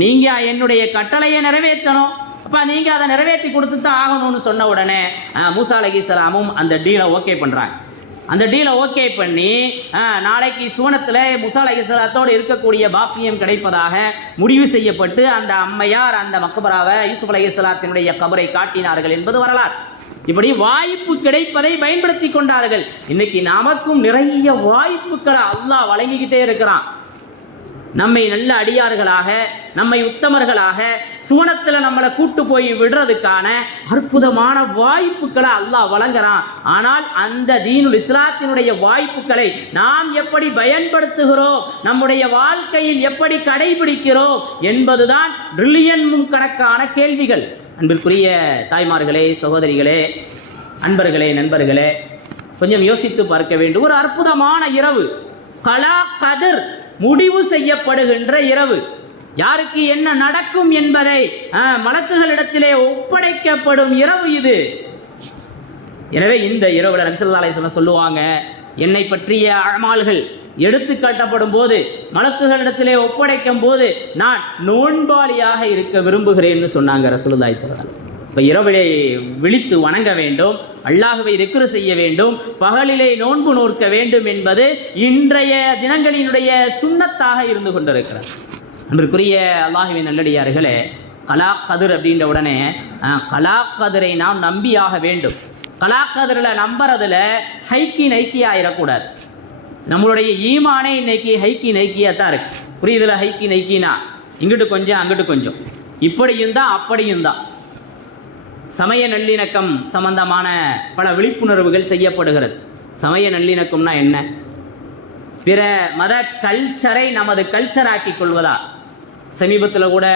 நீங்கள் என்னுடைய கட்டளையை நிறைவேற்றணும், அப்போ நீங்கள் அதை நிறைவேற்றி கொடுத்து தான் ஆகணும்னு சொன்ன உடனே மூசா அலைஹிஸ்ஸலாமும் அந்த டீலை ஓகே பண்ணுறாங்க. அந்த டீலை ஓகே பண்ணி நாளைக்கு சுவனத்தில் மூசா அலைஹிஸ்ஸலாத்தோடு இருக்கக்கூடிய பாக்கியம் கிடைப்பதாக முடிவு செய்யப்பட்டு அந்த அம்மையார் அந்த மக்பராவை யூசுப் அலைஹிஸ்ஸலாத்தினுடைய கபரை காட்டினார்கள் என்பது வரலாறு. இப்படி வாய்ப்பு கிடைப்பதை பயன்படுத்தி கொண்டார்கள். இன்னைக்கு நமக்கும் நிறைய வாய்ப்புகளை அல்லாஹ் வழங்கிக்கிட்டே இருக்கிறான். நம்மை நல்ல அடியார்களாக, நம்மை உத்தமர்களாக சுவனத்தில் நம்மளை கூட்டு போய் விடுறதுக்கான அற்புதமான வாய்ப்புகளை அல்லாஹ் வழங்குறான். ஆனால் அந்த தீனுல் இஸ்லாத்தினுடைய வாய்ப்புகளை நாம் எப்படி பயன்படுத்துகிறோம், நம்முடைய வாழ்க்கையில் எப்படி கடைபிடிக்கிறோம் என்பதுதான் ட்ரில்லியன் கணக்கான கேள்விகள். அன்பிற்குரிய தாய்மார்களே, சகோதரிகளே, அன்பர்களே, நண்பர்களே, கொஞ்சம் யோசித்து பார்க்க வேண்டும். ஒரு அற்புதமான இரவு, கலா கதிர், முடிவு செய்யப்படுகின்ற இரவு. யாருக்கு என்ன நடக்கும் என்பதை மலக்குகளிடத்திலே ஒப்படைக்கப்படும் இரவு இது. எனவே இந்த இரவுல நபி ஸல்லல்லாஹு அலைஹி வஸல்லம் சொல்லுவாங்க, என்னை பற்றிய அமால்கள் எடுத்து காட்டப்படும் போது, மலக்குகளிடத்திலே ஒப்படைக்கும் போது நான் நோன்பாளியாக இருக்க விரும்புகிறேன்னு சொன்னாங்க ரசூலுல்லாஹி ஸல்லல்லாஹு அலைஹி வஸல்லம். இப்போ இரவிலே விழித்து வணங்க வேண்டும், அல்லாஹ்வை திக்ரு செய்ய வேண்டும், பகலிலே நோன்பு நோற்க வேண்டும் என்பது இன்றைய தினங்களினுடைய சுன்னத்தாக இருந்து கொண்டிருக்கிறது. அன்றுக்குரிய அல்லாஹ்வின் நல்லடியார்களே, கலா கதிர் அப்படின்ற உடனே கலா கதிரை நாம் நம்பியாக வேண்டும். கலா கதிரில் நம்புறதுல ஹைக்கி நைக்கி ஆயிடக்கூடாது. நம்மளுடைய ஈமானே இன்னைக்கு ஹைக்கி நைக்கியாக தான் இருக்குது. புரியுதுல? ஹைக்கி நைக்கினா இங்கிட்டு கொஞ்சம் அங்கிட்டு கொஞ்சம், இப்படியும் தான் அப்படியும் தான். சமய நல்லிணக்கம் சம்பந்தமான பல விழிப்புணர்வுகள் செய்யப்படுகிறது. சமய நல்லிணக்கம்னா என்ன? பிற மத கல்ச்சரை நமது கல்ச்சராக்கி கொள்வதா? சமீபத்தில் கூட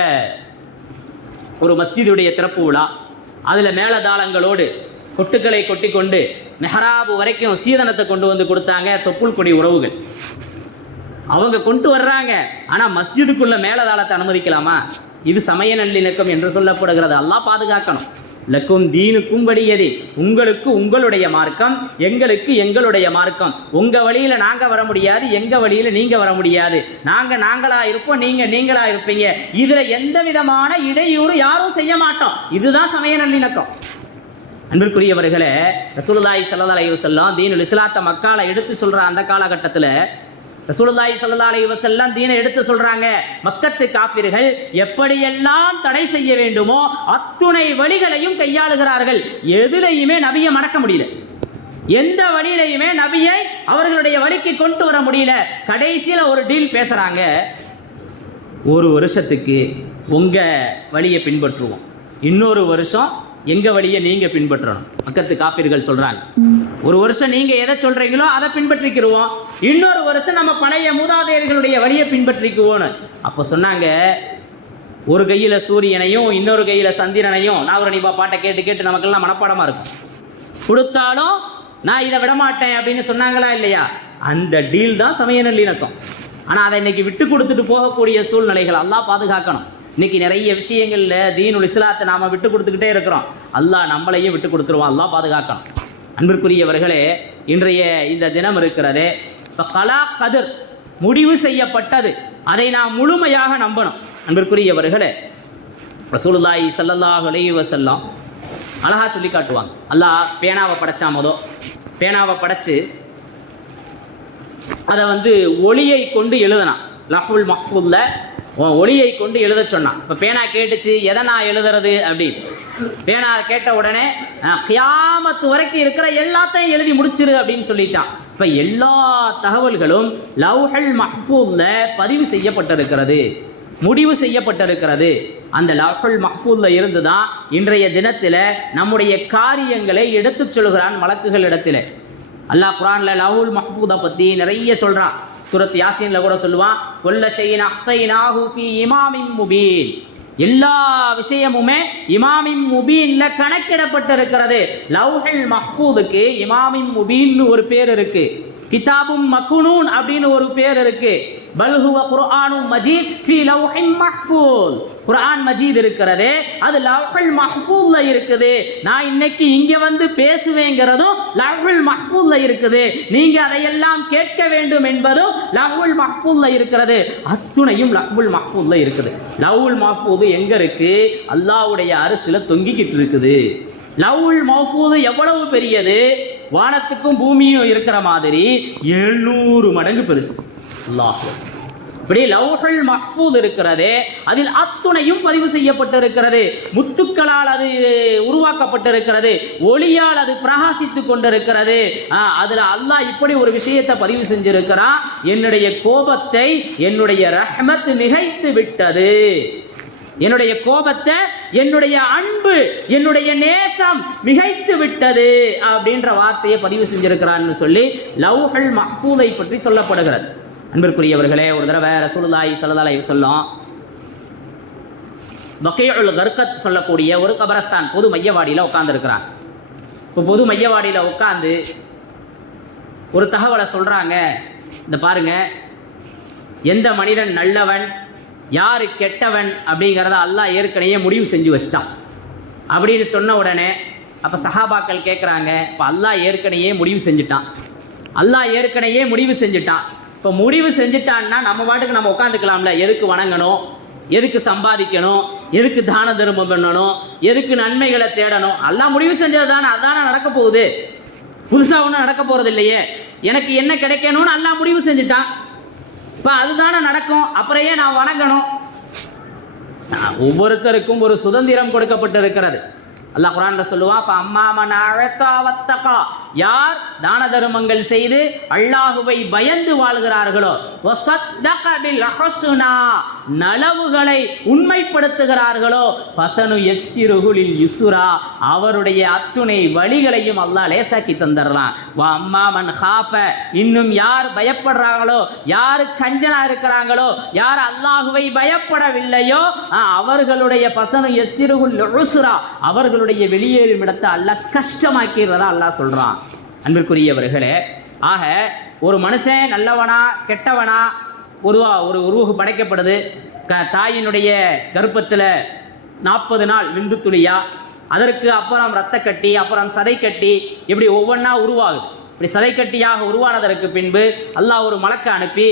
ஒரு மஸ்ஜிதுடைய திறப்பு விழா, அதில் மேலதாளங்களோடு கொட்டுக்களை கொட்டி கொண்டு மெஹராபு வரைக்கும் சீதனத்தை கொண்டு வந்து கொடுத்தாங்க தொப்புள் கொடி உறவுகள். அவங்க கொண்டு வர்றாங்க, ஆனால் மஸ்ஜிதுக்குள்ள மேலதாளத்தை அனுமதிக்கலாமா? இது சமய நல்லிணக்கம் என்று சொல்லப்படுகிறது. அல்லாஹ் பாதுகாக்கணும். லக்கும் தீனுக்கும் வலியது, உங்களுக்கு உங்களுடைய மார்க்கம், எங்களுக்கு எங்களுடைய மார்க்கம். உங்கள் வழியில் நாங்கள் வர முடியாது, எங்கள் வழியில் நீங்கள் வர முடியாது. நாங்களாக இருப்போம், நீங்கள் நீங்களாக இருப்பீங்க. இதில் எந்த விதமான இடையூறு யாரும் செய்ய மாட்டோம். இதுதான் சமய நல்லிணக்கம். அன்பிற்குரியவர்களே, ரசூலுல்லாஹி ஸல்லல்லாஹு அலைஹி வஸல்லம் தீனுல் இஸ்லாத்தை மக்களை எடுத்து சொல்கிற அந்த காலகட்டத்தில் ரசூலுல்லாஹி ஸல்லல்லாஹு அலைஹி வஸல்லம் தீனை எடுத்து சொல்கிறாங்க. மக்கத்து காஃபிர்கள் எப்படியெல்லாம் தடை செய்ய வேண்டுமோ அத்துணை வழிகளையும் கையாளுகிறார்கள். எதுலையுமே நபியை மடக்க முடியல, எந்த வழியிலையுமே நபியை அவர்களுடைய வழிக்கு கொண்டு வர முடியல. கடைசியில் ஒரு டீல் பேசுகிறாங்க. ஒரு வருஷத்துக்கு உங்கள் வழியை பின்பற்றுவோம், இன்னொரு வருஷம் எங்கள் வழியை நீங்கள் பின்பற்றணும். மக்கத்து காஃபிர்கள் சொல்கிறாங்க, ஒரு வருஷம் நீங்கள் எதை சொல்கிறீங்களோ அதை பின்பற்றிக்கிடுவோம், இன்னொரு வருஷம் நம்ம பழைய மூதாதையர்களுடைய வழியை பின்பற்றிக்குவோன்னு. அப்போ சொன்னாங்க, ஒரு கையில் சூரியனையும் இன்னொரு கையில் சந்திரனையும் நாகரணிபா பாட்டை கேட்டு கேட்டு நமக்கெல்லாம் மனப்பாடமாக இருக்கும். கொடுத்தாலும் நான் இதை விடமாட்டேன் அப்படின்னு சொன்னாங்களா இல்லையா? அந்த டீல் தான் சமய நல்லிணக்கம். ஆனால் அதை இன்றைக்கி விட்டு கொடுத்துட்டு போகக்கூடிய சூழ்நிலைகள் அல்லாஹ் பாதுகாக்கணும். இன்றைக்கி நிறைய விஷயங்களில் தீனுல் இஸ்லாத்தை நாம் விட்டு கொடுத்துக்கிட்டே இருக்கிறோம். அல்லாஹ் நம்மளையும் விட்டு கொடுத்துருவோம், அல்லாஹ் பாதுகாக்கணும். அன்பிற்குரியவர்களே, இன்றைய இந்த தினம் இருக்கிறதே, இப்போ கலா கதிர் முடிவு செய்யப்பட்டது, அதை நாம் முழுமையாக நம்பணும். அன்பிற்குரியவர்களே, ரசூலுல்லாஹி ஸல்லல்லாஹு அலைஹி வஸல்லம் அழகாக சொல்லி காட்டுவாங்க. அல்லாஹ் பேனாவை படைச்சா பேனாவை படைச்சு அதை ஒளியை கொண்டு எழுதலாம். லஹ்வுல் மஹ்ஃபூஸில் ஒளியை கொண்டு எழுத சொன்னான். இப்போ பேனா கேட்டுச்சு, எதை நான் எழுதுறது அப்படின்னு. பேனா கேட்ட உடனே கியாமத்து வரைக்கும் இருக்கிற எல்லாத்தையும் எழுதி முடிச்சிரு அப்படின்னு சொல்லிட்டான். இப்போ எல்லா தகவல்களும் லவ்ஹுல் மஹ்ஃபூஸில் பதிவு செய்யப்பட்டிருக்கிறது, முடிவு செய்யப்பட்டிருக்கிறது. அந்த லவ்ஹுல் மஹ்ஃபூஸில் இருந்து தான் இன்றைய தினத்தில் நம்முடைய காரியங்களை எடுத்து சொல்கிறான் மலக்குகள் இடத்துல. அல்லாஹ் குர்ஆனில் லவ்ஹுல் மஹ்ஃபூஸை பற்றி நிறைய சொல்கிறான். சூரத் யாசீனில் கூட சொல்லுவான், குல்ல ஷைஇன் அஹ்ஸைனாஹு ஃபீ இமாமின் முபீன். எல்லா விஷயமுமே இமாமின் முபீனில் கணக்கிடப்பட்டிருக்கிறது. லவ்ஹுல் மஹ்ஃபூஸுக்கு இமாமின் முபீன்னு ஒரு பேர் இருக்குது, கிதாபும் மக்னூன் அப்படின்னு ஒரு பேர் இருக்குது. பல் ஹுவ குர்ஆனும் மஜீத் ஃபீ லவ்ஹின் மஹ்ஃபூஸ். குர்ஆன் மஜீத் இருக்கிறதே அது லவ்ஹுல் மஹ்ஃபூஸ்ல இருக்குது. நான் இன்னைக்கு இங்கே பேசுவேங்கிறதும் லவ்ஹுல் மஹ்ஃபூஸ்ல இருக்குது. நீங்கள் அதையெல்லாம் கேட்க வேண்டும் என்பதும் லவ்ஹுல் மஹ்ஃபூஸ்ல இருக்கிறது. அத்துணையும் லவ்ஹுல் மஹ்ஃபூஸ்ல இருக்குது. லவ்ஹுல் மஹ்ஃபூஸ் எங்கே இருக்குது? அல்லாஹ்வுடைய அர்ஷில் தொங்கிக்கிட்டு இருக்குது. லவ்ஹுல் மஹ்ஃபூஸ் எவ்வளவு பெரியது? வானத்துக்கும் பூமியும் இருக்கிற மாதிரி 700 மடங்கு பெருசு. அல்லாஹ், இப்படி லவ்ஹுல் மஹ்ஃபூஸ் இருக்கிறதே அதில் அத்துணையும் பதிவு செய்யப்பட்டிருக்கிறது. முத்துக்களால் அது உருவாக்கப்பட்டிருக்கிறது, ஒளியால் அது பிரகாசித்து கொண்டிருக்கிறது. அதில் அல்லாஹ் இப்படி ஒரு விஷயத்தை பதிவு செஞ்சிருக்கிறான், என்னுடைய கோபத்தை என்னுடைய ரஹ்மத் மிகைத்து விட்டது, என்னுடைய கோபத்தை என்னுடைய அன்பு என்னுடைய நேசம் மிகைத்து விட்டது அப்படின்ற வார்த்தையை பதிவு செஞ்சிருக்கிறான்னு சொல்லி லவ்ஹுல் மஹ்ஃபூஸை பற்றி சொல்லப்படுகிறது. அன்பிற்குரியவர்களே, ஒரு தடவை ரசூலுல்லாஹி ஸல்லல்லாஹு அலைஹி வஸல்லம் பகீஉல் கர்கத் சொல்லக்கூடிய ஒரு கபரஸ்தான் பொது மையவாடியில் உட்காந்துருக்கிறாங்க. இப்போ பொது மையவாடியில் உட்காந்து ஒரு தகவலை சொல்கிறாங்க. இந்த பாருங்க, எந்த மனிதன் நல்லவன் யார் கெட்டவன் அப்படிங்கிறத அல்லாஹ் ஏற்கனவே முடிவு செஞ்சு வச்சிட்டான் அப்படின்னு சொன்ன உடனே அப்போ சஹாபாக்கள் கேட்குறாங்க, இப்போ அல்லாஹ் ஏற்கனவே முடிவு செஞ்சுட்டான், அல்லாஹ் ஏற்கனவே முடிவு செஞ்சுட்டான், இப்போ முடிவு செஞ்சுட்டான்னா நம்ம பாட்டுக்கு நம்ம உட்காந்துக்கலாம்ல, எதுக்கு வணங்கணும், எதுக்கு சம்பாதிக்கணும், எதுக்கு தான தர்மம் பண்ணணும், எதுக்கு நன்மைகளை தேடணும்? அல்லாஹ் முடிவு செஞ்சது தானே, அதுதானே நடக்க போகுது, புதுசாக ஒன்றும் நடக்க போகிறது இல்லையே. எனக்கு என்ன கிடைக்கணும்னு அல்லாஹ் முடிவு செஞ்சுட்டான், இப்போ அதுதானே நடக்கும், அப்புறம் ஏன் நான் வணங்கணும்? ஒவ்வொருத்தருக்கும் ஒரு சுதந்திரம் கொடுக்கப்பட்டிருக்கிறது. அல்லாஹ் குர்ஆன்ல சொல்லுவான், ஃபஅம்மா மன் அஅதா வத்தகா, யார் தான தர்மங்கள் செய்து அல்லாஹுவை பயந்து வாழ்கிறார்களோ, வஸத்தக பில் ஹுஸ்னா, நலவுகளை உண்மைப்படுத்துகிறார்களோ, ஃபஸனு யஸ்ஸிருஹு லில் யுஸ்ரா, அவருடைய அத்துணை வழிகளையும் அல்லாஹ் லேசாக்கி தந்துடுறான். வ அம்மா மன் காஃப, இன்னும் யார் பயப்படுறாங்களோ, யார் கஞ்சனா இருக்கிறாங்களோ, யார் அல்லாஹுவை பயப்படவில்லையோ அவர்களுடைய ஃபஸனு யஸ்ஸிருஹு லில் யுஸ்ரா, அவர்களுடைய வெளியேறும் இடத்தை அல்லாஹ் கஷ்டமாக்கிறதா அல்லாஹ் சொல்றான். அன்பிற்குரியவர்களே, ஆக ஒரு மனுஷன் நல்லவனா கெட்டவனா ஒரு உருவகு படைக்கப்படுது. தாயினுடைய கர்ப்பத்தில் 40 நாள் விந்து துளியா, அதற்கு அப்புறம் இரத்த கட்டி, அப்புறம் சதை கட்டி, இப்படி ஒவ்வொன்றா உருவாகுது. இப்படி சதை கட்டியாக உருவானதற்கு பின்பு அல்லாஹ் ஒரு மலக்கை அனுப்பி,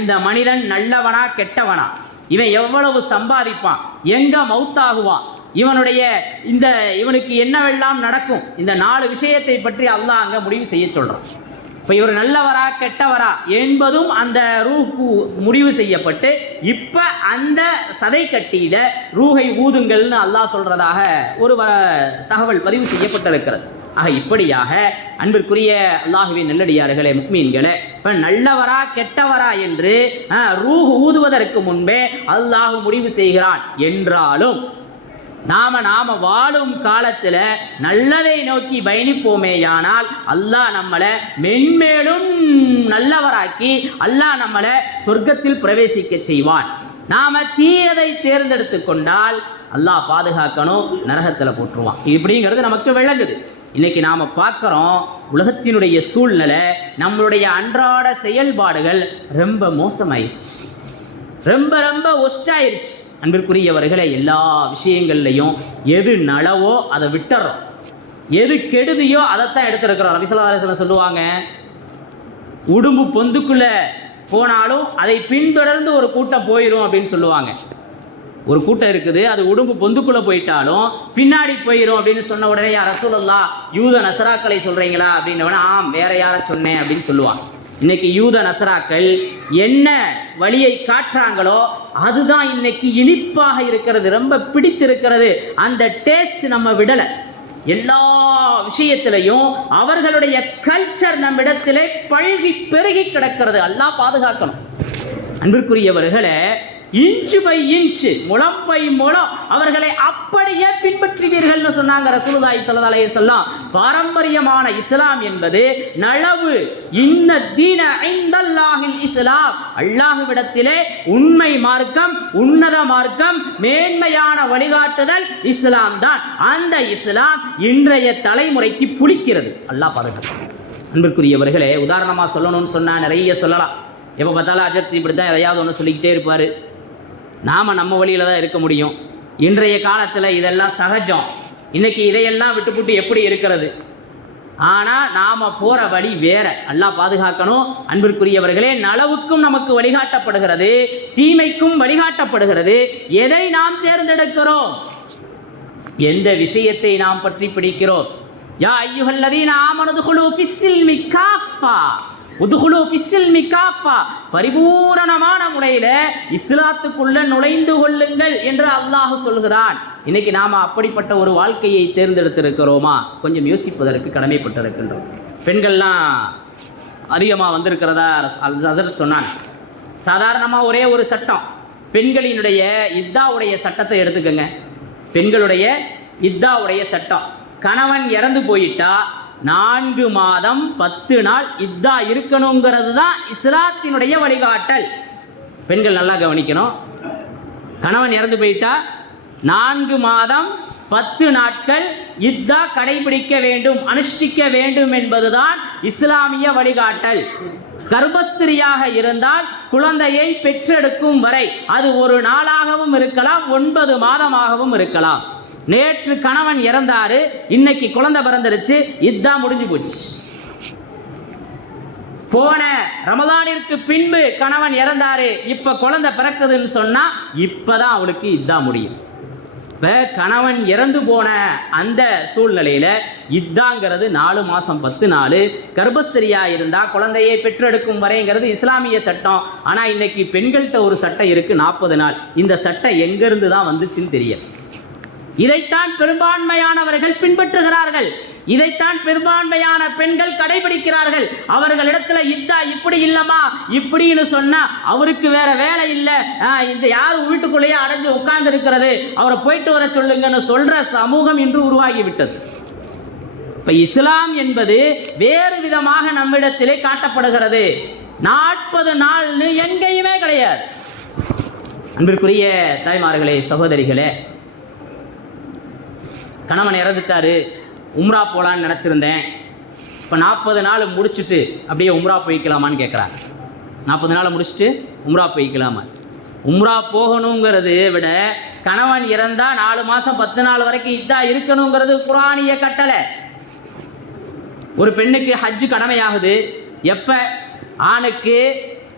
இந்த மனிதன் நல்லவனா கெட்டவனா, இவன் எவ்வளவு சம்பாதிப்பான், எங்கே மௌத்தாகுவான், இவனுக்கு என்னவெல்லாம் நடக்கும், இந்த 4 விஷயத்தை பற்றி அல்லாஹ் அங்கே முடிவு செய்ய சொல்கிறான். இப்போ இவர் நல்லவரா கெட்டவரா என்பதும் அந்த ரூஹுக்கு முடிவு செய்யப்பட்டு, இப்போ அந்த சதை கட்டியில் ரூஹை ஊதுங்கள்னு அல்லாஹ் சொல்கிறதாக ஒரு தகவல் பதிவு செய்யப்பட்டிருக்கிறது. ஆக இப்படியாக அன்பிற்குரிய அல்லாஹுவின் நல்லடியார்களே, முக்மீன்களே, இப்போ நல்லவரா கெட்டவரா என்று ரூஹ் ஊதுவதற்கு முன்பே அல்லாஹ் முடிவு செய்கிறான். என்றாலும் நாம வாழும் காலத்தில் நல்லதை நோக்கி பயணிப்போமேயானால் அல்லாஹ் நம்மளை மென்மேலும் நல்லவராக்கி அல்லாஹ் நம்மளை சொர்க்கத்தில் பிரவேசிக்க செய்வான். நாம் தீயதை தேர்ந்தெடுத்து கொண்டால் அல்லாஹ் பாதுகாக்கணும், நரகத்தில் போட்டுருவான். இப்படிங்கிறது நமக்கு விளங்குது. இன்றைக்கி நாம் பார்க்குறோம், உலகத்தினுடைய சூழ்நிலை, நம்மளுடைய அன்றாட செயல்பாடுகள் ரொம்ப மோசமாயிருச்சு, ரொம்ப ஒஸ்டாயிருச்சு. அன்பிற்குரியவர்களை, எல்லா விஷயங்கள்லையும் எது நலவோ அதை விட்டுறோம், எது கெடுதியோ அதைத்தான் எடுத்துருக்கிறோம். நபி ஸல்லல்லாஹு அலைஹி வஸல்லம் சொல்லுவாங்க, உடும்பு பொந்துக்குள்ளே போனாலும் அதை பின்தொடர்ந்து ஒரு கூட்டம் போயிடும் அப்படின்னு சொல்லுவாங்க. ஒரு கூட்டம் இருக்குது, அது உடும்பு பொந்துக்குள்ளே போயிட்டாலும் பின்னாடி போயிடும் அப்படின்னு சொன்ன உடனே, யா ரசூலல்லாஹ், யூத நசராக்களை சொல்கிறீங்களா அப்படின்னவன, ஆம், வேற யாரை சொன்னேன் அப்படின்னு சொல்லுவாங்க. இன்னைக்கு யூத நசராக்கள் என்ன வழியை காட்டுறாங்களோ அதுதான் இன்னைக்கு இனிப்பாக இருக்கிறது, ரொம்ப பிடித்திருக்கிறது. அந்த டேஸ்ட் நம்ம விடலை. எல்லா விஷயத்திலையும் அவர்களுடைய கல்ச்சர் நம்மிடத்திலே பல்கி பெருகி கிடக்கிறது. அல்லாஹ் பாதுகாக்கணும். அன்பிற்குரியவர்களே, இன்ச்சு பை இன்ச்சு, முழம் பை முழம் அவர்களை அப்படியே பின்பற்றுவீர்கள்னு சொன்னாங்க ரசூலுல்லாஹி ஸல்லல்லாஹு அலைஹி வஸல்லம். பாரம்பரியமான இஸ்லாம் என்பது நலவு. இன்ன தீன இன்தல்லாஹில் இஸ்லாம், அல்லாஹ்விடத்திலே உண்மை மார்க்கம், உன்னத மார்க்கம், மேன்மையான வழிகாட்டுதல் இஸ்லாம் தான். அந்த இஸ்லாம் இன்றைய தலைமுறைக்கு புளிக்கிறது. அல்லாஹ் பாதுகாக்கணும். அன்பிற்குரியவர்களே, உதாரணமாக சொல்லணும்னு சொன்னால் நிறைய சொல்லலாம். எப்போ பார்த்தாலும் அஜர்த்தி இப்படி தான் எதையாவது ஒன்று சொல்லிக்கிட்டே இருப்பார். நாம் நம்ம வழியில் தான் இருக்க முடியும். இன்றைய காலத்தில் இதெல்லாம் சகஜம். இன்றைக்கி இதையெல்லாம் விட்டுப்புட்டு எப்படி இருக்கிறது? ஆனால் நாம் போகிற வழி வேற. அல்லாஹ் பாதுகாக்கணும். அன்பிற்குரியவர்களே, நலவுக்கும் நமக்கு வழிகாட்டப்படுகிறது, தீமைக்கும் வழிகாட்டப்படுகிறது. எதை நாம் தேர்ந்தெடுக்கிறோம், எந்த விஷயத்தை நாம் பற்றி பிடிக்கிறோம்? யா அய்யுஹல்லதீன ஆமனு துகுலு ஃபிஸ்ஸில்மி காஃபா, உதுகுலு ஃபிஸ்ஸில்மி காஃபா, பரிபூரணமான முறையில் இஸ்லாத்துக்குள்ள நுழைந்து கொள்ளுங்கள் என்று அல்லாஹ் சொல்கிறான். இன்னைக்கு நாம் அப்படிப்பட்ட ஒரு வாழ்க்கையை தேர்ந்தெடுத்திருக்கிறோமா? கொஞ்சம் யோசிப்பதற்கு கடமைப்பட்டிருக்கின்றோம். பெண்கள்லாம் அதிகமாக வந்திருக்கிறதா ஹஸரத் சொன்னாங்க. சாதாரணமாக ஒரே ஒரு சட்டம், பெண்களினுடைய இத்தாவுடைய சட்டத்தை எடுத்துக்கோங்க. பெண்களுடைய இத்தாவுடைய சட்டம், கணவன் இறந்து போயிட்டா 4 மாதம் 10 நாள் இத்தா இருக்கணுங்கிறது தான் இஸ்லாத்தினுடைய வழிகாட்டல். பெண்கள் நல்லா கவனிக்கணும். கணவன் இறந்து போயிட்டா 4 மாதம் 10 நாட்கள் இத்தா கடைபிடிக்க வேண்டும், அனுஷ்டிக்க வேண்டும் என்பதுதான் இஸ்லாமிய வழிகாட்டல். கர்ப்பஸ்திரியாக இருந்தால் குழந்தையை பெற்றெடுக்கும் வரை, அது ஒரு நாளாகவும் இருக்கலாம், 9 மாதமாகவும் இருக்கலாம். நேற்று கணவன் இறந்தாரு, இன்னைக்கு குழந்தை பிறந்துருச்சு, இதான் முடிஞ்சு போச்சு. போன ரமலானிற்கு பின்பு கணவன் இறந்தாரு, இப்போ குழந்தை பிறக்குதுன்னு சொன்னால் இப்போ தான் அவளுக்கு இதான் முடியும். இப்போ கணவன் இறந்து போன அந்த சூழ்நிலையில் இதாங்கிறது 4 மாதம் 10 நாள். கர்ப்பஸ்திரியாக இருந்தால் குழந்தையை பெற்றெடுக்கும் வரைங்கிறது இஸ்லாமிய சட்டம். ஆனால் இன்னைக்கு பெண்கள்கிட்ட ஒரு சட்டம் இருக்குது, 40 நாள். இந்த சட்டம் எங்கேருந்து தான் வந்துச்சுன்னு தெரியல. இதைத்தான் பெரும்பான்மையானவர்கள் பின்பற்றுகிறார்கள், இதைத்தான் பெரும்பான்மையான பெண்கள் கடைபிடிக்கிறார்கள். அவர்களிடத்தில் இத்தா இப்படி இல்லைம்மா இப்படின்னு சொன்னால் அவருக்கு வேற வேலை இல்லை, இந்த யார் வீட்டுக்குள்ளேயே அடைஞ்சு உட்கார்ந்து இருக்கிறது, அவரை போயிட்டு வர சொல்லுங்கன்னு சொல்கிற சமூகம் இன்று உருவாகிவிட்டது. இப்போ இஸ்லாம் என்பது வேறு விதமாக நம்மிடத்திலே காட்டப்படுகிறது. 40 நாள்னு எங்கேயுமே கிடையாது. அன்பிற்குரிய தாய்மார்களே, சகோதரிகளே, கணவன் இறந்துட்டாரு, உம்ரா போகலான்னு நினச்சிருந்தேன், இப்போ 40 நாள் முடிச்சுட்டு அப்படியே உம்ரா போய்க்கலாமான்னு கேட்குறாங்க. 40 நாள் முடிச்சுட்டு உம்ரா போய்க்கலாமா? உம்ரா போகணுங்கிறது விட கணவன் இறந்தால் 4 மாதம் 10 நாள் வரைக்கும் இதா இருக்கணுங்கிறது குர்ஆனிய கட்டளை. ஒரு பெண்ணுக்கு ஹஜ்ஜு கடமையாகுது எப்போ? ஆணுக்கு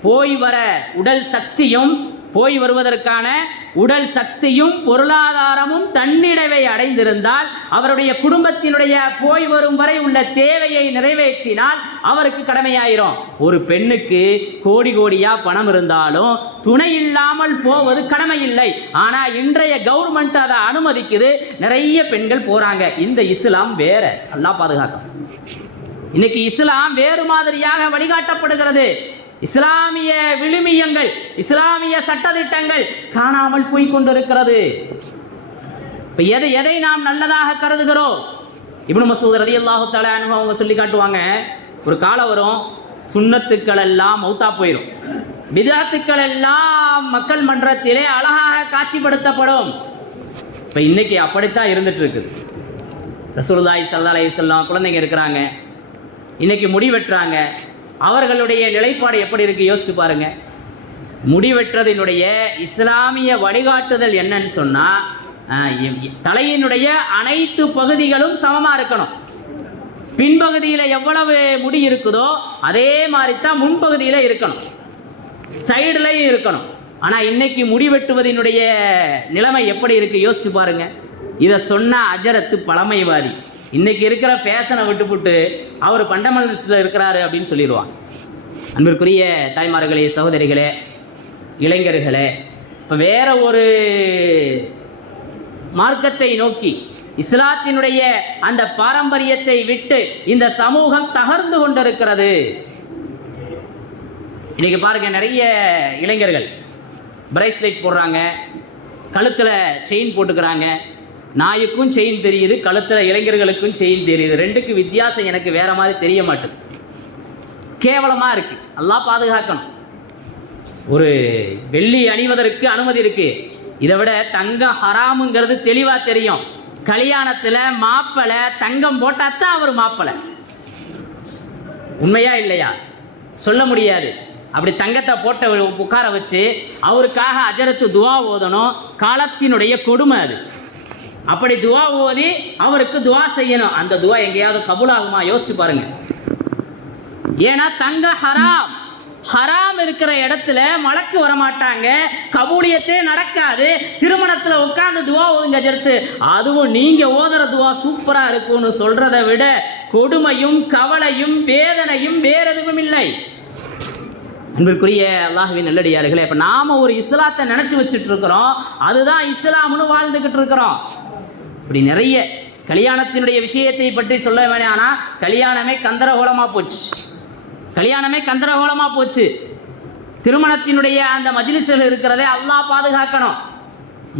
போய் வர உடல் சக்தியும் போய் வருவதற்கான உடல் சக்தியும் பொருளாதாரமும் தன்னிறைவை அடைந்திருந்தால், அவருடைய குடும்பத்தினுடைய போய் வரும் வரை உள்ள தேவையை நிறைவேற்றினால் அவருக்கு கடமையாயிரும். ஒரு பெண்ணுக்கு கோடி கோடியா பணம் இருந்தாலும் துணை இல்லாமல் போவது கடமை இல்லை. ஆனால் இன்றைய கவர்மெண்ட் அதை அனுமதிக்குது, நிறைய பெண்கள் போறாங்க. இந்த இஸ்லாம் வேற, அல்லாஹ் பாதுகாக்கும். இன்னைக்கு இஸ்லாம் வேறு மாதிரியாக வழிகாட்டப்படுகிறது. இஸ்லாமிய விழுமியங்கள், இஸ்லாமிய சட்டதிட்டங்கள் காணாமல் போய் கொண்டிருக்கிறது. இப்போ எதை நாம் நல்லதாக கருதுகிறோம்? இப்னு மஸ்ஊத் ரலியல்லாஹு தஆலா அன்ஹு அவங்க சொல்லி காட்டுவாங்க, ஒரு காலம் வரும் சுன்னத்துக்கள் எல்லாம் மௌத்தா போயிடும், பிதஅத்துக்கள் எல்லாம் மக்கள் மன்றத்திலே அழகாக காட்சிப்படுத்தப்படும். இப்போ இன்னைக்கு அப்படித்தான் இருந்துட்டு இருக்குது. ரசூலுல்லாஹி ஸல்லல்லாஹு அலைஹி வஸல்லம் குழந்தைங்க இருக்கிறாங்க, இன்னைக்கு முடி வெட்டுறாங்க. அவர்களுடைய நிலைப்பாடு எப்படி இருக்கு யோசிச்சு பாருங்க. முடி வெட்டுறதினுடைய இஸ்லாமிய வழிகாட்டுதல் என்னன்னு சொன்னால், தலையினுடைய அனைத்து பகுதிகளும் சமமாக இருக்கணும். பின்பகுதியில் எவ்வளவு முடி இருக்குதோ அதே மாதிரி தான் முன்பகுதியில் இருக்கணும், சைடுலையும் இருக்கணும். ஆனால் இன்னைக்கு முடி வெட்டுவதனுடைய நிலைமை எப்படி இருக்குது யோசிச்சு பாருங்க. இதை சொன்ன அஜரத்து பழமைவாதி இன்னைக்கு இருக்கிற ஃபேஷனை விட்டுப்புட்டு அவர் ஃபண்டமெண்டலிஸ்டில் இருக்கிறாரு அப்படின்னு சொல்லிடுவான். அன்பிற்குரிய தாய்மார்களே, சகோதரிகளே, இளைஞர்களே, இப்போ வேற ஒரு மார்க்கத்தை நோக்கி இஸ்லாத்தினுடைய அந்த பாரம்பரியத்தை விட்டு இந்த சமூகம் தகர்ந்து கொண்டிருக்கிறது. இன்னைக்கு பாருங்க, நிறைய இளைஞர்கள் பிரேஸ்லெட் போடுறாங்க, கழுத்தில் செயின் போட்டுக்கிறாங்க. நாய்க்கும் செயின் தெரியுது, கழுத்தில் இளைஞர்களுக்கும் செயின் தெரியுது. ரெண்டுக்கு வித்தியாசம் எனக்கு வேற மாதிரி தெரிய மாட்டுது. கேவலமாக இருக்குது, அல்லாஹ் பாதுகாக்கணும். ஒரு வெள்ளி அணிவதற்கு அனுமதி இருக்குது, இதை விட தங்கம் ஹராமுங்கிறது தெளிவாக தெரியும். கல்யாணத்தில் மாப்பிள்ளை தங்கம் போட்டால் தான் அவர் மாப்பிள்ளை. உண்மையா இல்லையா? சொல்ல முடியாது. அப்படி தங்கத்தை போட்ட உட்கார வச்சு அவருக்காக அஜரத்து துவா ஓதணும். காலத்தினுடைய கொடுமை அது. அப்படி துவா ஓதி அவருக்கு துவா செய்யணும். அந்த துவா எங்கேயாவது கபூலாகுமா யோசிச்சு பாருங்க. ஏன்னா தங்க ஹராம், ஹராம் இருக்கிற இடத்துல மலக்கு வரமாட்டாங்க, கபூலியத்தே நடக்காது. திருமணத்தில் உட்கார்ந்து துவா ஓதுங்க அஜரத்து, அதுவும் நீங்கள் ஓதுற துவா சூப்பராக இருக்கும்னு சொல்கிறத விட கொடுமையும் கவலையும் வேதனையும் வேற எதுவும் இல்லை. அன்பிற்குரிய அல்லாஹ்வின் நல்லடியார்களே, இப்போ நாம் ஒரு இஸ்லாத்தை நினச்சி வச்சுட்டு இருக்கிறோம், அதுதான் இஸ்லாம்னு வாழ்ந்துக்கிட்டு இருக்கிறோம். இப்படி நிறைய கல்யாணத்தினுடைய விஷயத்தை பற்றி சொல்ல வேணாம். ஆனால் கல்யாணமே கந்தரகோலமாக போச்சு, கல்யாணமே கந்தரகோலமாக போச்சு. திருமணத்தினுடைய அந்த மஜ்லிஸ்கள் இருக்கிறதே அல்லாஹ் பாதுகாக்கணும்.